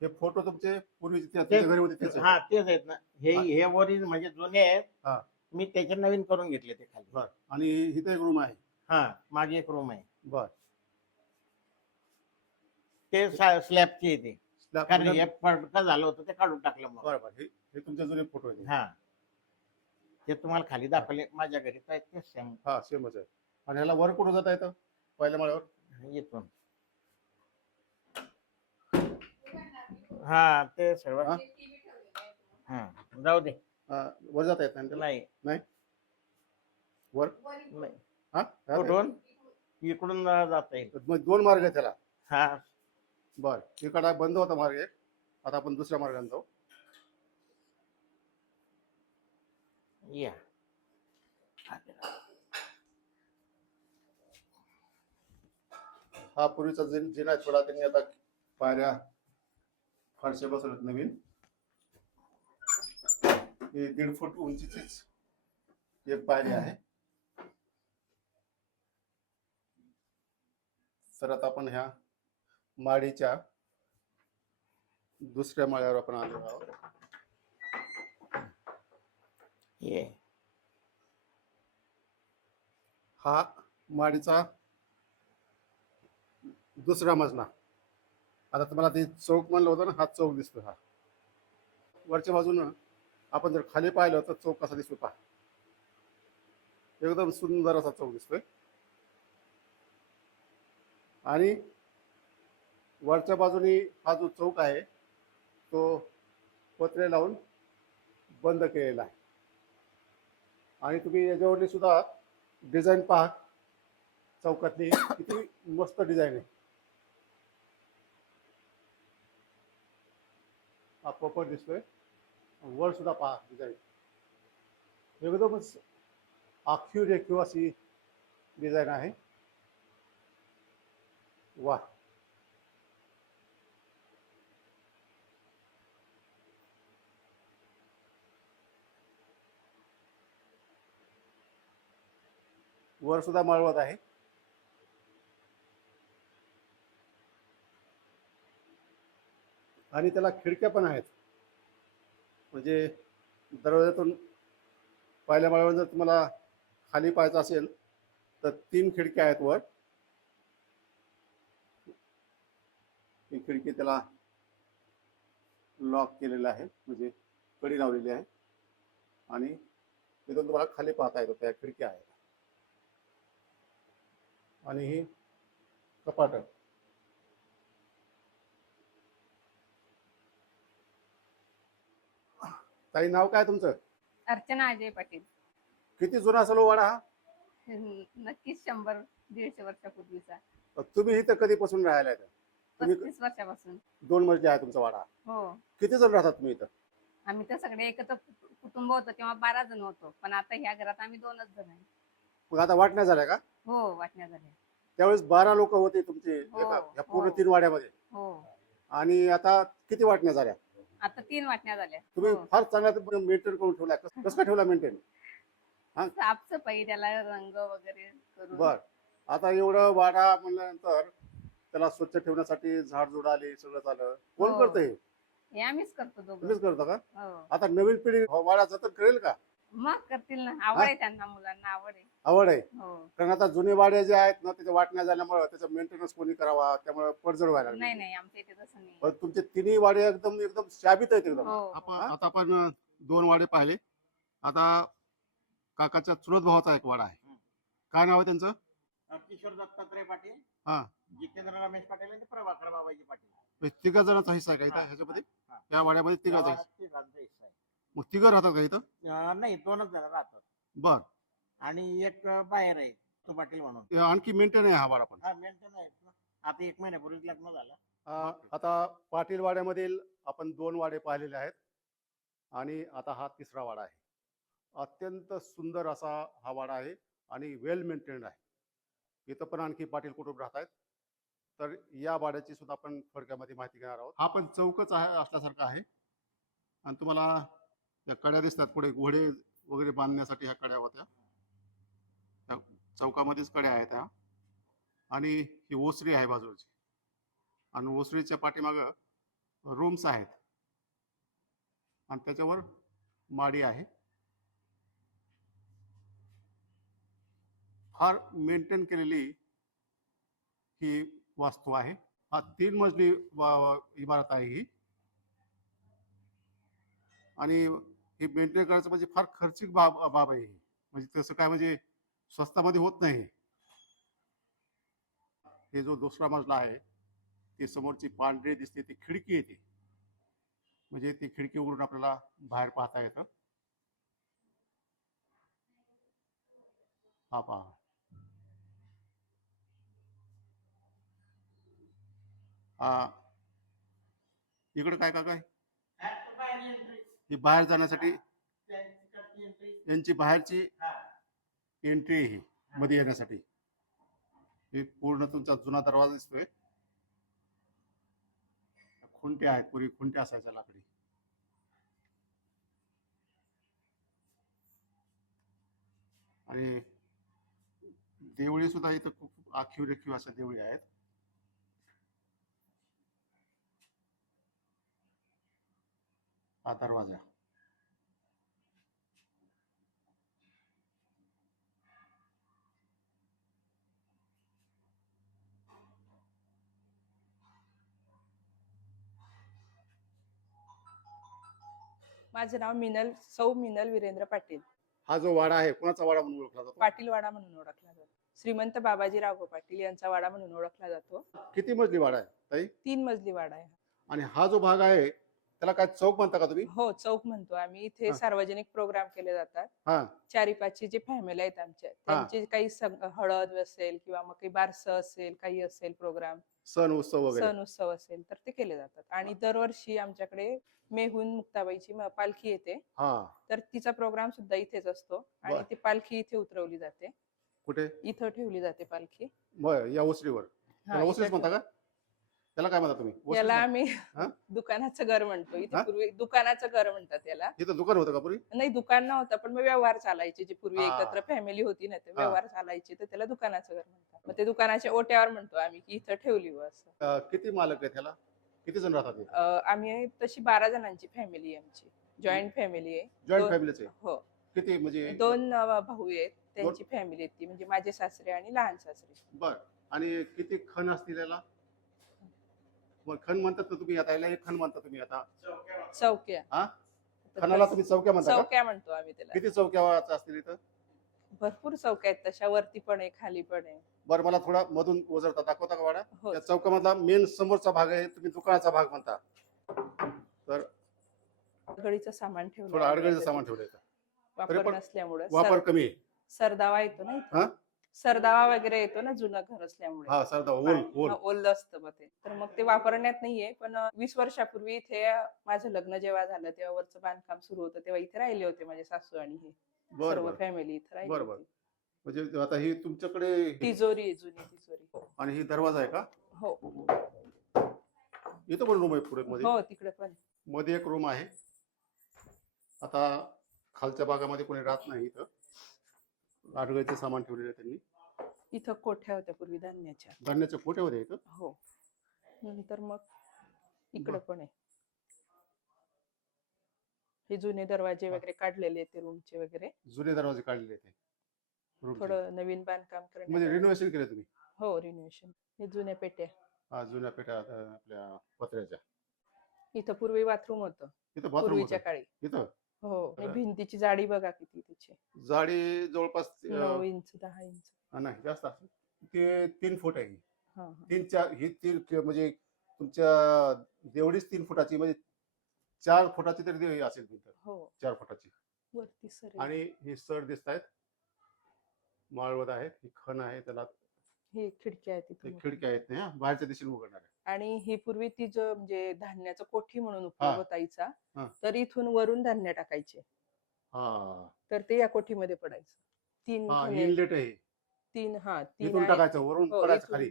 हे फोटो तुमचे पूर्वीचे घरी होते तेच हा आहेत. तेच आहेत ना. हे हा. हे ओरिजिनल म्हणजे जुने आहेत. हा. मी त्याचे नवीन करून घेतले ते खाली. बर. आणि इथे एक रूम आहे. हा मागे एक रूम आहे. बर. ते स्लॅबची येते. स्लॅब कारण हे फडकं झालं होतं ते काढून टाकलं मग. बरोबर. हे तुमचे जुने फोटो आहेत. हा ते तुम्हाला खाली दाखवले माझ्या घरी तर तेच सेम. हा सेमच आहे. आणि ह्याला वर कुठं जाता येतं? पहिल्या माळ्यावर. येतो. हा ते सर्व. हा? हा जाऊ दे. वर जाता येत नाही त्याला? नाही वर नाही. हा जाता येत. कुठून इकडून जाता येईल. मग दोन मार्ग आहेत त्याला. हा बर. इकडा बंद होता मार्ग एक. आता आपण दुसऱ्या मार्गाने जाऊ. या हा पूर्वीचा जिना आहे थोडा. त्यांनी आता पायऱ्या फारशे बसवल्यात नवीन. ही 1.5 फूट उंचीचीच एक पायरी आहे. तर आता आपण ह्या माडीच्या दुसऱ्या माळ्यावर आपण आलेलो आहोत. ये हा माडीचा दुसरा मजला. आता तुम्हाला ते चौक म्हणलं होतं ना. हा चौक दिसतो. हा वरच्या बाजूनं आपण जर खाली पाहिलं तर चौक कसा दिसतो पहा. एकदम सुंदर असा चौक दिसतोय. आणि वरच्या बाजूनी हा जो चौक आहे तो पत्रे लावून बंद केलेला आहे. आणि तुम्ही याच्यावरती सुद्धा डिझाईन पहा, चौकातली किती मस्त डिझाईन आहे. हा पोपट दिसतोय. वर सुद्धा पहा डिझाईन, एकदमच आखीव रेखीव अशी डिझाईन आहे. वा, वर सुद्धा माळवत आहे. आणि त्याला खिडक्या पण आहेत. म्हणजे दरवाजातून पहिल्या माळ्यावर जर तुम्हाला खाली पाहायचं असेल तर 3 खिडक्या आहेत वर. ही खिडकी त्याला लॉक केलेलं आहे, म्हणजे कडी लावलेली आहे. आणि तिथून तुम्हाला खाली पाहता येतो, त्या खिडक्या आहेत. आणि ही कपाट. ताई, नाव काय तुमचं? अर्चना अजय पाटील. किती जुना असेल हो वाडा हा? नक्कीच 100-150 वर्षापूर्वीचा. तुम्ही इथं कधीपासून राहायला आहे? तुम्ही 35 वर्षापासून. 2 मजली आहे तुमचा वाडा. हो, किती जण राहतात तुम्ही इथं? आम्ही तर सगळे एकत्र कुटुंब होतो तेव्हा 12 जण होतो, पण आता ह्या घरात आम्ही 2च जण आहे. मग आता वाटण्या झाल्या का? हो, वाटण्या झाल्या. त्यावेळेस 12 लोक होते तुमचे हो, या पूर्ण हो. 3 वाड्यामध्ये. हो, आणि आता किती वाटण्या झाल्या? आता 3 वाटण्या झाल्या. तुम्ही हो. फार चांगल्या मेंटेन करून ठेवलाय. कसं काय ठेवला मेंटेन? साफसफाई, त्याला रंग वगैरे करून. बर. आता एवढं वाडा म्हणल्यानंतर त्याला स्वच्छ ठेवण्यासाठी झाडझुड आली, सगळं झालं. कोण हो. करतं हे? हे आम्हीच करतो दोघं. तुम्हीच करता का? हो, आता नवीन पिढी वाडा जतन करेल का? मग करतील ना. आवड आहे त्यांना, मुलांना आवड आहे. आवड आहे. हो. कारण आता जुने वाडे जे आहेत ना, त्याच्या वाटण्या झाल्यामुळे त्याचा मेंटेनन्स कोणी करावा, त्यामुळे पडझड व्हायला लागली. नाही नाही, आमच्या इथे तसं नाही. पण तुमचे तिन्ही वाडे एकदम एकदम शाबीत आहेत एकदम. हो. आता आपण 2 वाडे पाहिले. आता काकाच्या चुलत भावाचा एक वाडा आहे. काय नाव आहे त्यांचं? किशोर दत्तात्रय पाटील, हा, जितेंद्र रमेश पाटील आणि प्रभाकर बाबाजी पाटील. 3 जणांचा हिस्सा आहे का इथं हा, ह्याच्यामध्ये? हा. त्या वाड्यामध्ये 3 त्या हिस्सा. वाड्यात तिघांचा हिस्सा आहे. मग 3 राहतात का इथं? नाही, 2च जण राहतात. बर. आणि एक बाहेर आहे, तो पाटील म्हणून. ते आणखी मेंटेन आहे हा वाडा पण. हा, मेंटेन आहे. आता 1 महिन्यापूर्वीच लग्न झालं. आता पाटील वाड्यामधील आपण 2 वाडे पाहिलेले आहेत. आणि आता हा 3रा वाडा आहे. अत्यंत सुंदर असा हा वाडा आहे आणि वेल मेंटेन्ड आहे. इथं पण आणखी पाटील कुटुंब राहत आहेत. तर या वाड्याची सुद्धा आपण थोडक्यामध्ये माहिती घेणार आहोत. हा पण चौकच आहे असल्यासारखा आहे. आणि तुम्हाला त्या कड्या दिसतात पुढे, घोडे वगैरे बांधण्यासाठी ह्या कड्या होत्या. त्या चौकामध्येच कड्या आहेत ह्या. आणि ही ओसरी आहे बाजूची. आणि ओसरीच्या पाठीमागं रूम्स आहेत. आणि त्याच्यावर माडी आहे. फार मेंटेन केलेली ही वास्तू आहे. हा 3 मजली इमारत आहे ही. आणि ही मेंटेन करायचं म्हणजे फार खर्चिक बाब आहे ही. म्हणजे तसं काय म्हणजे स्वस्तामध्ये होत नाही. हे जो 2रा मजला आहे, ती समोरची पांढरी दिसते ती खिडकी येते. म्हणजे ती खिडकी उघडून आपल्याला बाहेर पाहता येतं. हा पहा. इकडे काय काय काय ही बाहेर जाण्यासाठी यांची बाहेरची एंट्री आहे ही मध्ये येण्यासाठी. हे पूर्ण तुमचा जुना दरवाजा दिसतोय. खुंट्या आहेत, पूर्वी खुंट्या असायच्या लाकडी. आणि देवळी सुद्धा इथं खूप आखीव रेखीव अशा देवळी आहेत. हा दरवाजा. माझे नाव सौ मिनल वीरेंद्र पाटील. हा जो वाडा आहे कोणाचा वाडा म्हणून ओळखला जातो? पाटील वाडा म्हणून ओळखला जातो. श्रीमंत बाबाजी राघव पाटील यांचा वाडा म्हणून ओळखला जातो. किती मजली वाडा आहे ताई? 3 मजली वाडा आहे. आणि हा जो भाग आहे त्याला काय चौक म्हणता का तुम्ही? हो, चौक म्हणतो आम्ही. इथे हा. सार्वजनिक प्रोग्राम केले जातात. हा 4-5 जे फॅमिली आहेत आमच्या, त्यांची काही हळद असेल किंवा मग काही बारसं असेल, काही असेल प्रोग्राम, सण उत्सव वगैरे. सण उत्सव असेल तर ते केले जातात. आणि दरवर्षी आमच्याकडे मेहून मुक्ताबाईची पालखी येते, हा तर तिचा प्रोग्राम सुद्धा इथेच असतो आणि बर. ती पालखी इथे उतरवली जाते. कुठे? इथं ठेवली जाते पालखी. बर, या ओसरीवर. हा, त्याला ओसरीच इथं म्हणता का? त्याला काय म्हणता तुम्ही? ओसरीच याला म्हणता? आम्ही हा? दुकानाचं घर म्हणतो. हा? इथे पूर्वी दुकानाचं घर म्हणतात याला. इथं दुकान होतं का पूर्वी? नाही, दुकान नव्हतं, पण मग व्यवहार चालायचे. जे पूर्वी हा. एकत्र फॅमिली होती ना, ते हा. व्यवहार चालायचे, तर त्याला दुकानाचं घर म्हणतात. मग ते दुकानाच्या ओट्यावर म्हणतो आम्ही की इथं ठेवली व असं. किती मालक आहे त्याला? किती जण राहतात? आम्ही तशी 12 जणांची फॅमिली आहे आमची. जॉईंट फॅमिली आहे. जॉईंट दोन- फॅमिलीच आहे? हो, किती म्हणजे? 2 भाऊ आहेत, त्यांची फॅमिली आहे ती, म्हणजे माझे सासरे आणि लहान सासरे. बर. आणि किती खण असतील याला? मग खण म्हणतात ना तुम्ही आता, याला एक खण म्हणता तुम्ही आता? चौक्या. हा? तर खणाला तुम्ही चौक्या म्हणता का? चौक्या म्हणतो आम्ही त्याला. किती चौक्या असतील इथं? भरपूर चौक्या आहेत तशा, वरती पण आहे, खाली पण आहे. बरं, मला थोडा मधून वजरता दाखवता का वाडा? हो, त्या चौकामधला मेन समोरचा भाग आहे, तुम्ही दुकानाचा भाग म्हणता. तर अडगळीचं सामान ठेवलं थोडं आहे. अडगळीचं सामान ठेवलं इथं. तरी वापर पण नसल्यामुळे वापर कमी आहे. सरदावा येतो ना इथे. हा? सरदावा वगैरे येतो ना, जुनं घर असल्यामुळे. हा सरदा ओल ओल. ओलं असतं मग ते, तर मग ते वापरण्यात नाहीये. पण 20 वर्षापूर्वी इथे माझं लग्न जेव्हा झालं तेव्हा वरचं बांधकाम सुरू होतं, तेव्हा इथे राहिले होते माझे सासू आणि हे बरं सर्व बरं. फॅमिली इथे राहिली बरं, बरं. होती. म्हणजे आता ही तुमच्याकडे तिजोरी आहे, जुनी तिजोरी. आणि ही दरवाजा आहे का? हो इथं पण रूम आहे पुढे मध्ये? हो, तिकडे पण. मध्ये एक रूम आहे. आता खालच्या भागामध्ये कोणी राहत नाही. इथं अडगळीचे सामान ठेवलेलं आहे त्यांनी. इथं कोठ्या होत्या पूर्वी धान्याच्या. धान्याचे कोठे होते इथं? हो, नंतर मग इकडे पण आहे. हे जुने दरवाजे वगैरे काढलेले ते रूमचे वगैरे. जुने दरवाजे काढलेले आहेत रूमचे. थोडं नवीन बांधकाम म्हणजे करण्यात. रिनोव्हेशन केले तुम्ही? हो, रिनोव्हेशन. हे जुन्या पेट्या. हा, जुन्या पेट्या आपल्या पत्र्याच्या. इथं पूर्वी बाथरूम होतं इथं बाथरूम पूर्वीच्या काळी. इथं हो, आणि बरं. भिंतीची जाडी बघा किती तिची. जाडी जवळपास 9 इंच 10 इंच. नाही जास्त असेल. ते 3 फूट आहे. हा, हा. 3-4 ही 3 म्हणजे तुमच्या देवडीच 3 फुटाची, म्हणजे 4 फुटाची तरी देव असेल भिंत. हो, 4 फुटाची. वरती सर. आणि ही सर दिसत आहेत, माळवत आहेत, ही खण आहे, त्याला हे खिडक्या आहेत ते तिथून. खिडक्या आहेत ना, बाहेरच्या दिशेने उघडणार आहे. आणि ही पूर्वी ती जो म्हणजे धान्याचं कोठी म्हणून उपयोग हा. होता हिचा, हा. तर इथून वरून धान्य टाकायचे, हा तर ते या कोठीमध्ये पडायचं. 3 हा, खणे. इनलेट आहे. 3 हा 3 इथून टाकायचं, वरून हो, पडायचं इथून. खाली.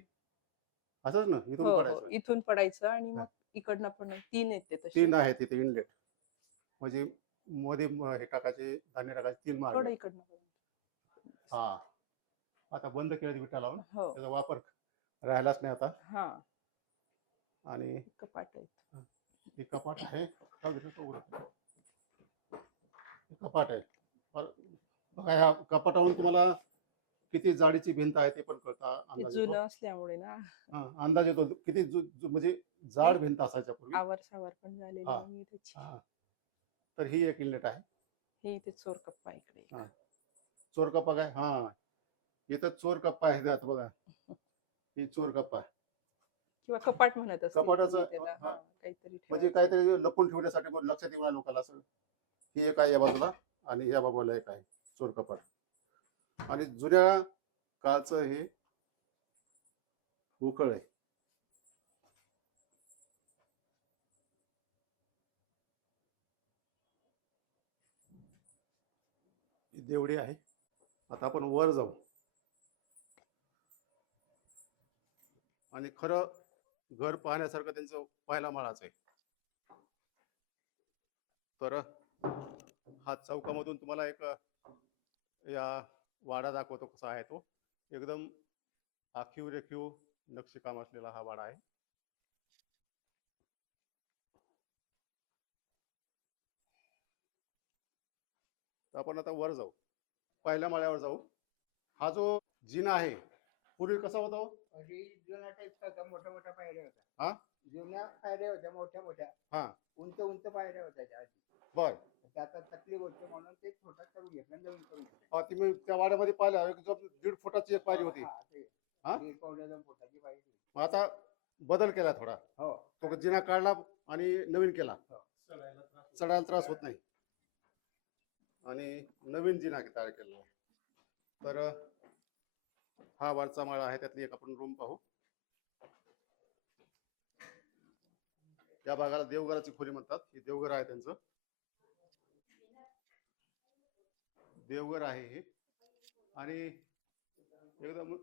असंच ना, इथून हो, हो, पडायचं. इथून पडायचं आणि हा. मग इकडनं पण 3 आहेत ते तसे. 3 आहेत तिथे इनलेट. म्हणजे मध्ये हे टाकायचे, धान्य टाकायचे 3 मार्ग. थोडं इकडनं पण. हा, आता बंद केलं विटा लावून. हो, त्याचा वापर राहिलाच नाही आता. हा. आणि कपाट आहेत. हे कपाट आहे. का घेतलं तो उघडं? हे कपाट आहे. बघा, ह्या कपाटावरून तुम्हाला किती जाडीची भिंत आहे ते पण कळतं. ते अंदाज जुनं येतो. असल्यामुळे ना, हा, अंदाज येतो किती म्हणजे जाड भिंत असायच्या पूर्वी. आवर सावर पण झालेली हा. नाहीये त्याची. हा. तर ही एक इनलेट आहे. हे इथे चोर कप्पा इकडे. हा. चोर कप्पा काय? हा, इथं चोर कप्पा आहे आता बघा. ही चोर कप्पा आहे. किंवा कपाट म्हणत असतील कपाटाचं, तुम्ही त्याला. हा. हा, काहीतरी म्हणजे ठेवायचं. काहीतरी लपून ठेवण्यासाठी पण लक्षात येऊन लोकांना असं. ही एक आहे या बाजूला आणि या बाजूला एक आहे चोर कपाट. आणि जुन्या काळचं हे उकळ आहे. ही देवडी आहे. आता आपण वर जाऊ आणि खरं घर पाहण्यासारखं त्यांचं पहिला माळाच आहे. तर हा चौकामधून तुम्हाला एक या वाडा दाखवतो कसा आहे तो. एकदम आखीव रेखीव नक्षीकाम असलेला हा वाडा आहे. तर आपण आता वर जाऊ, पहिल्या माळ्यावर जाऊ. हा जो जिना आहे पूर्वी कसा होता हो? जुन्या टाईपचा होता, मोठ्या मोठ्या पायऱ्या हा? होत्या. जुन्या पायऱ्या होत्या, मोठ्या मोठ्या. हा, उंच उंच पायऱ्या होत्या त्या आधी. बर. आता तकलीफ होते म्हणून ते छोटा करून घेतला नवीन करून घेतला. हा, तुम्ही त्या वाड्यामध्ये पाहिलं एकदम 1.5 फुटाची एक पायरी होती. हा, ते हा? 1.5-2 फुटाची पाहिजे. मग आता बदल केला थोडा, हो तो जिना काढला आणि नवीन केला. हो. चढायला त्रास होत नाही आणि नवीन जिना तयार केलेला आहे. तर हा वरचा माळा आहे, त्यातली एक आपण रूम पाहू. या भागाला देवघराची खोली म्हणतात. ही देवघर आहे त्यांचं, देवघर आहे हे. आणि एकदम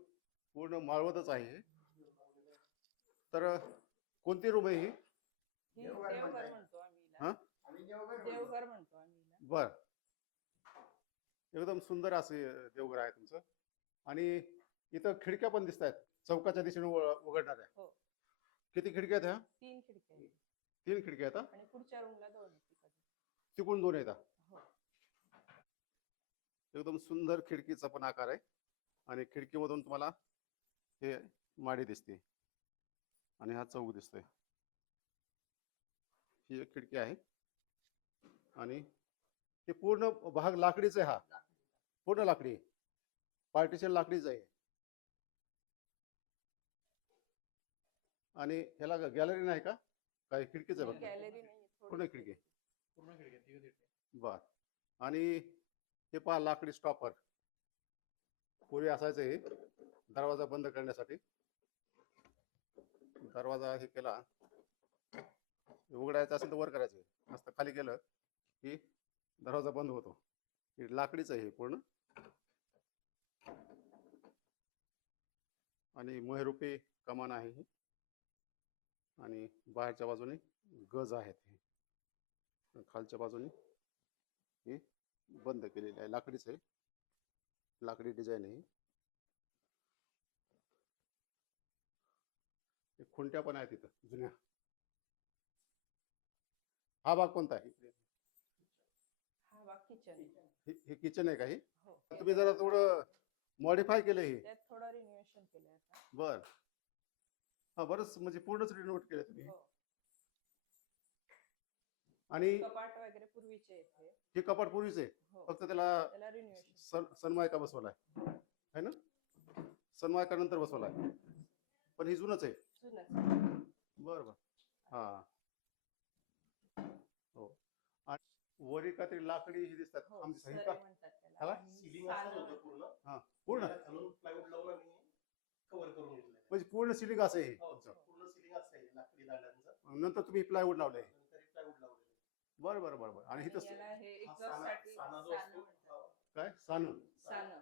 पूर्ण माळवतच आहे हे. तर कोणती रूम आहे ही? ही देवघर म्हणतो आम्ही हिला. हा? आम्ही देवघर देवघर म्हणतो आम्ही हिला. बर, एकदम सुंदर असे देवघर आहे तुमचं. आणि इथं खिडक्या पण दिसत आहेत चौकाच्या दिशेने उघडणाऱ्या. हो. किती खिडक्या आहेत ह्या? 3 खिडक्या आहेत 3 खिडक्या आहेत. आणि पुढच्या रूमला 2 आहेत तिकडे. तिकडून 2 येतात. हो. एकदम सुंदर खिडकीचा पण आकार आहे आणि खिडकीमधून तुम्हाला हे माडी दिसते आणि हा चौक दिसतोय. ही एक खिडकी आहे आणि ते पूर्ण भाग लाकडीच आहे. हा पूर्ण लाकडी, पार्टिशन लाकडीच आहे. आणि ह्याला गॅलरी नाही का? काही खिडकीच आहे फक्त? गॅलरी नाही, पूर्ण खिडकी. बर. आणि हे पहा लाकडी स्टॉपर. पूर्वी असायचं हे दरवाजा बंद करण्यासाठी. दरवाजा हे केला, उघडायचा असेल तर वर करायचं, मस्त खाली केलं की दरवाजा बंद होतो. हे लाकडीच आहे हे पूर्ण. आणि मोहरूपी कमान आहे ही. आणि बाहेरच्या बाजूने गज आहेत हे. खालच्या बाजूने हे बंद केलेले आहे, लाकडीच आहे, लाकडी डिझाईन आहे. खुंट्या पण आहेत तिथं जुन्या. हा भाग कोणता आहे? हा बा किचन. हे किचन आहे का? हे हो. तुम्ही जरा थोडं मॉडिफाय केलं हे. त्यात थोडं रिनोव्हेशन केलंय आता. बर. हा, बरंच म्हणजे पूर्णच रिनोव्हेट केलं तुम्ही. हो. आणि कपाट वगैरे पूर्वीचे आहेत हे. हे कपाट पूर्वीच आहे, हो. फक्त त्याला त्याला रिनोव्हेशन. सनमायका बसवलाय है ना? सनमायका नंतर बसवलाय, पण ही जुनच आहे. जुनच. बर बर. हा हो. आणि वरी का तरी लाकडी ही दिसतात. हो, आमची सरी सही का? म्हणतात त्याला. ह्याला? आणि सिलिंग सालं असं होतं म्हणतात. पूर्ण. हा पूर्ण खालून प्लायवूड लावून आम्ही कव्हर करून घेतलंय. म्हणजे पूर्ण सिलिंग असं आहे हे हो, तुमचं. पूर्ण सिलिंग असं आहे लाकडी दांड्यांचं. नंतर तुम्ही प्लायवूड लावलंय. नंतर प्लायवूड लावलेलं. बरं बरं बरं बरं. आणि आणि इथं याला हे हा exhaust साठी साना जो सालं असतो, म्हणतात. काय सानं? सानं.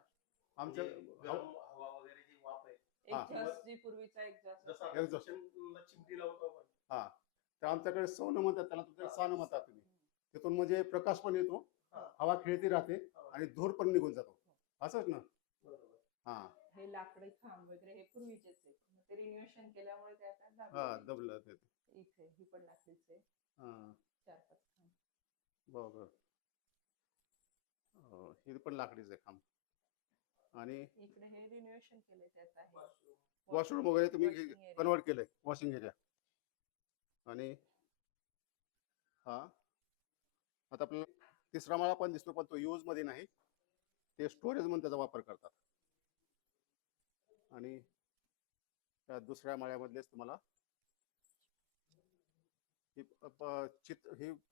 आमच्या म्हणजे गरम हवा वगैरे जी वाफ आहे, हा. एक्झॉस्ट जी पूर्वीचा एक्झॉस्ट. जसं Exhaust. आपण चिमटी लावतो आपण. हा, तर आमच्याकडे सोनं म्हणतात त्याला, तुमच्याकडे सानं म्हणतात तुम्ही. तिथून म्हणजे प्रकाश पण येतो, हा. हवा खेळती राहते हवा. आणि धूर पण निघून जातो. असंच ना? बरोबर. हा हे लाकडी खांब वगैरे हे पूर्वीचेच आहे. मग ते रिनोव्हेशन केल्यामुळे ते आता हा, दाबलेले. दबलं ते. इथे ही पण लाकडीच आहे. हा 4-5 खांब. बरोबर. हे पण लाकडीच आहे खांब. आणि इकडे हे रिनोव्हेशन केलंय त्यात आहे. Washroom. वॉशरूम वगैरे तुम्ही Washing area. कन्वर्ट केलंय, वॉशिंग एरिया. आणि हा आता आपल्याला तिसरा माळा पण दिसतो, पण तो यूज मध्ये नाही, ते स्टोरेज म्हणून त्याचा वापर करतात. आणि त्या दुसऱ्या माळ्यामधलेच तुम्हाला हे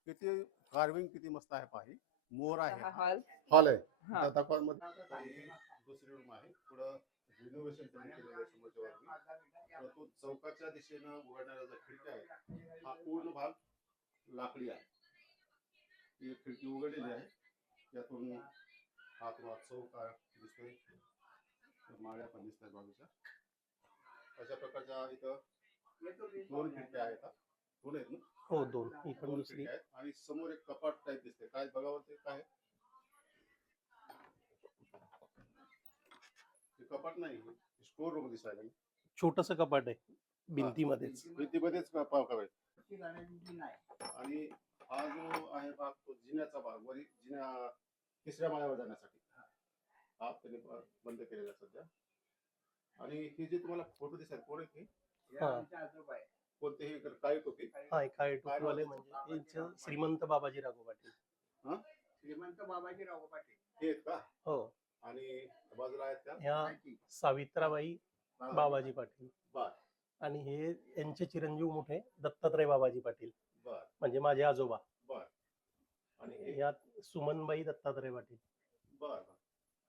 किती कार्विंग किती मस्त आहे पाही. मोर आहे, हा हॉल. हॉल आहे. हा. त्या दाखवामध्ये दुसरी रूम आहे. पुढं रिनोव्हेशन केलेलं आहे समोरच्या बाजूने. तर तो चौकाच्या दिशेनं उघडणाऱ्या ज्या खिडक्या आहेत, हा पूर्ण भाग लाकडी आहे. ही एक खिडकी उघडलेली आहे, यातून हा तुम्हाला चौक दिसतोय, माळ्या पण दिसतात बाजूच्या. अशा प्रकारच्या इथं 2 खिडक्या आहेत. 2 आहेत ना? हो, 2. ही पण 2 दुसरी. खिडक्या आहेत आणि समोर एक कपाट टाईप दिसते. काय बघावं ते काय? हे कपाट नाही, स्टोर रूम दिसायला. छोटस कपाट आहे भिंतीमध्येच. भिंतीमध्येच पाहावे. ती गाण्याची नाही. आणि हा जो आहे भाग, तो जिन्याचा भाग, वरी जिन्या तिसऱ्या माळ्यावर जाण्यासाठी हा त्यांनी बंद केलेला आहे सध्या. आणि हे जे तुम्हाला फोटो दिसतात, कोण आहेत हे? हे हा. आमचे आजोबा आहे. कोणते हे? काही टोपी. हाय, काय टोपीवाले म्हणजे यांचे श्रीमंत बाबाजी राघो पाटील. श्रीमंत बाबाजीराव पाटील. हे आहेत का? हो. आणि बाजूला आहेत त्या ह्या माहिती. सावित्राबाई बाबाजी पाटील. बर. आणि हे यांचे चिरंजीव मोठे दत्तात्रय बाबाजी पाटील, बर म्हणजे माझे आजोबा. बर. आणि हे ह्यात सुमनबाई दत्तात्रय पाटील, बर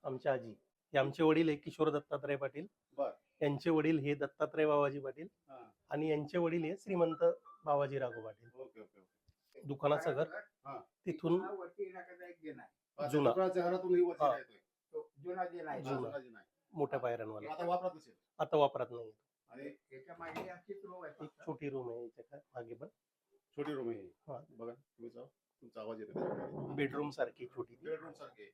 आमच्या आजी. हे आमचे वडील आहे किशोर दत्तात्रय पाटील. बर. यांचे वडील हे दत्तात्रय बाबाजी पाटील. हा. आणि यांचे वडील हे Shrimant Babaji Ragho Patil. Okay okay okay. दुकानाचं घर हा. तिथून हा वरती इलाकाचा एक दिन आहे. जुना. दुकानाच्या घरातून ही वरती हा. येतोय. तो जुना दिन आहे. जुना. जुना जी नाही. मोठ्या पायऱ्यांवाला. आता वापरत असेल. आता वापरात नाही. आणि त्याच्या मागे आमचीच row आहे एक फक्त. छोटी रूम आहे याच्या मागे पण. छोटी रूम आहे ही. हा. बघा तुम्ही जाऊ, तुमचा आवाज येतो. बेडरूम सारखी छोटी ती. बेडरूम सारखे.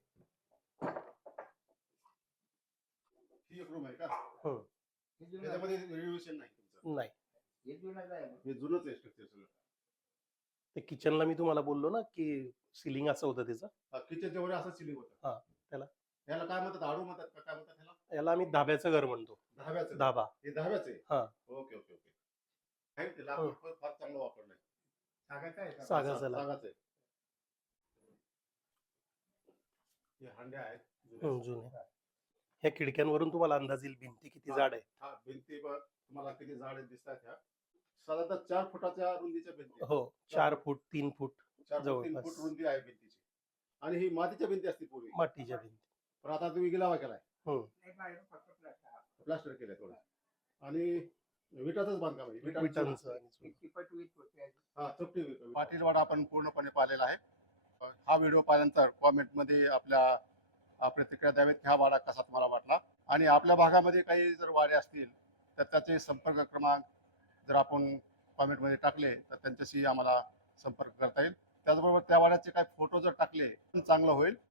ही एक रूम आहे का? हे जुनं आहे. त्याच्यामध्ये रिनोव्हेशन नाही तुमचं. नाही. हे जुनंच आहे. हे जुनच आहे स्ट्रक्चर सगळं. ते किचनला मी तुम्हाला बोललो ना की सिलिंग असं होतं त्याचं. किचनच्या वर असं सिलिंग होतं. हा, त्याला. याला काय म्हणतात, आडू म्हणतात का काय म्हणतात त्याला? याला आम्ही धाब्याचं घर म्हणतो. धाब्याचं. धाबा. हे धाब्याचं आहे. हा. Okay okay okay. आहे ते लाकूड पण फार चांगलं वापरलंय. सागाचं आहे का? सागाचं लाकूड. सागाचं आहे. हे हांड्या आहेत जुन्या. जुने. ह्या खिडक्यांवरून तुम्हाला अंदाज येईल भिंती किती जाड आहे. हा भिंती बघ, तुम्हाला किती जाड दिसतात ह्या. साधारणतः 4 फुटाच्या रुंदीच्या भिंती आहेत. हो, 4 फूट 3 फूट 4 फूट 3 जवळपास. फूट रुंदी आहे भिंतीची. आणि ही मातीच्या भिंती असते पूर्वी. मातीच्या भिंती. पण आता तुम्ही गिलावा केलाय, नाही, बाहेरून फक्त प्लास्टर आहे. प्लास्टर केलंय थोडं. आणि विटाचंच बांधकाम आहे. विटांचं आणि चुन. एक चिपट वीट होती आहे. हा, चपटी पाटीलवाडा आपण पूर्णपणे पाहिलेला आहे. हा व्हिडिओ पाहिल्यानंतर कॉमेंटमध्ये आपल्या प्रतिक्रिया द्यावेत की हा वाडा कसा तुम्हाला वाटला. आणि आपल्या भागामध्ये काही जर वाडे असतील तर त्याचे संपर्क क्रमांक जर आपण कॉमेंटमध्ये टाकले तर त्यांच्याशी आम्हाला संपर्क करता येईल. त्याचबरोबर त्या वाड्याचे काही फोटो जर टाकले तर चांगलं होईल.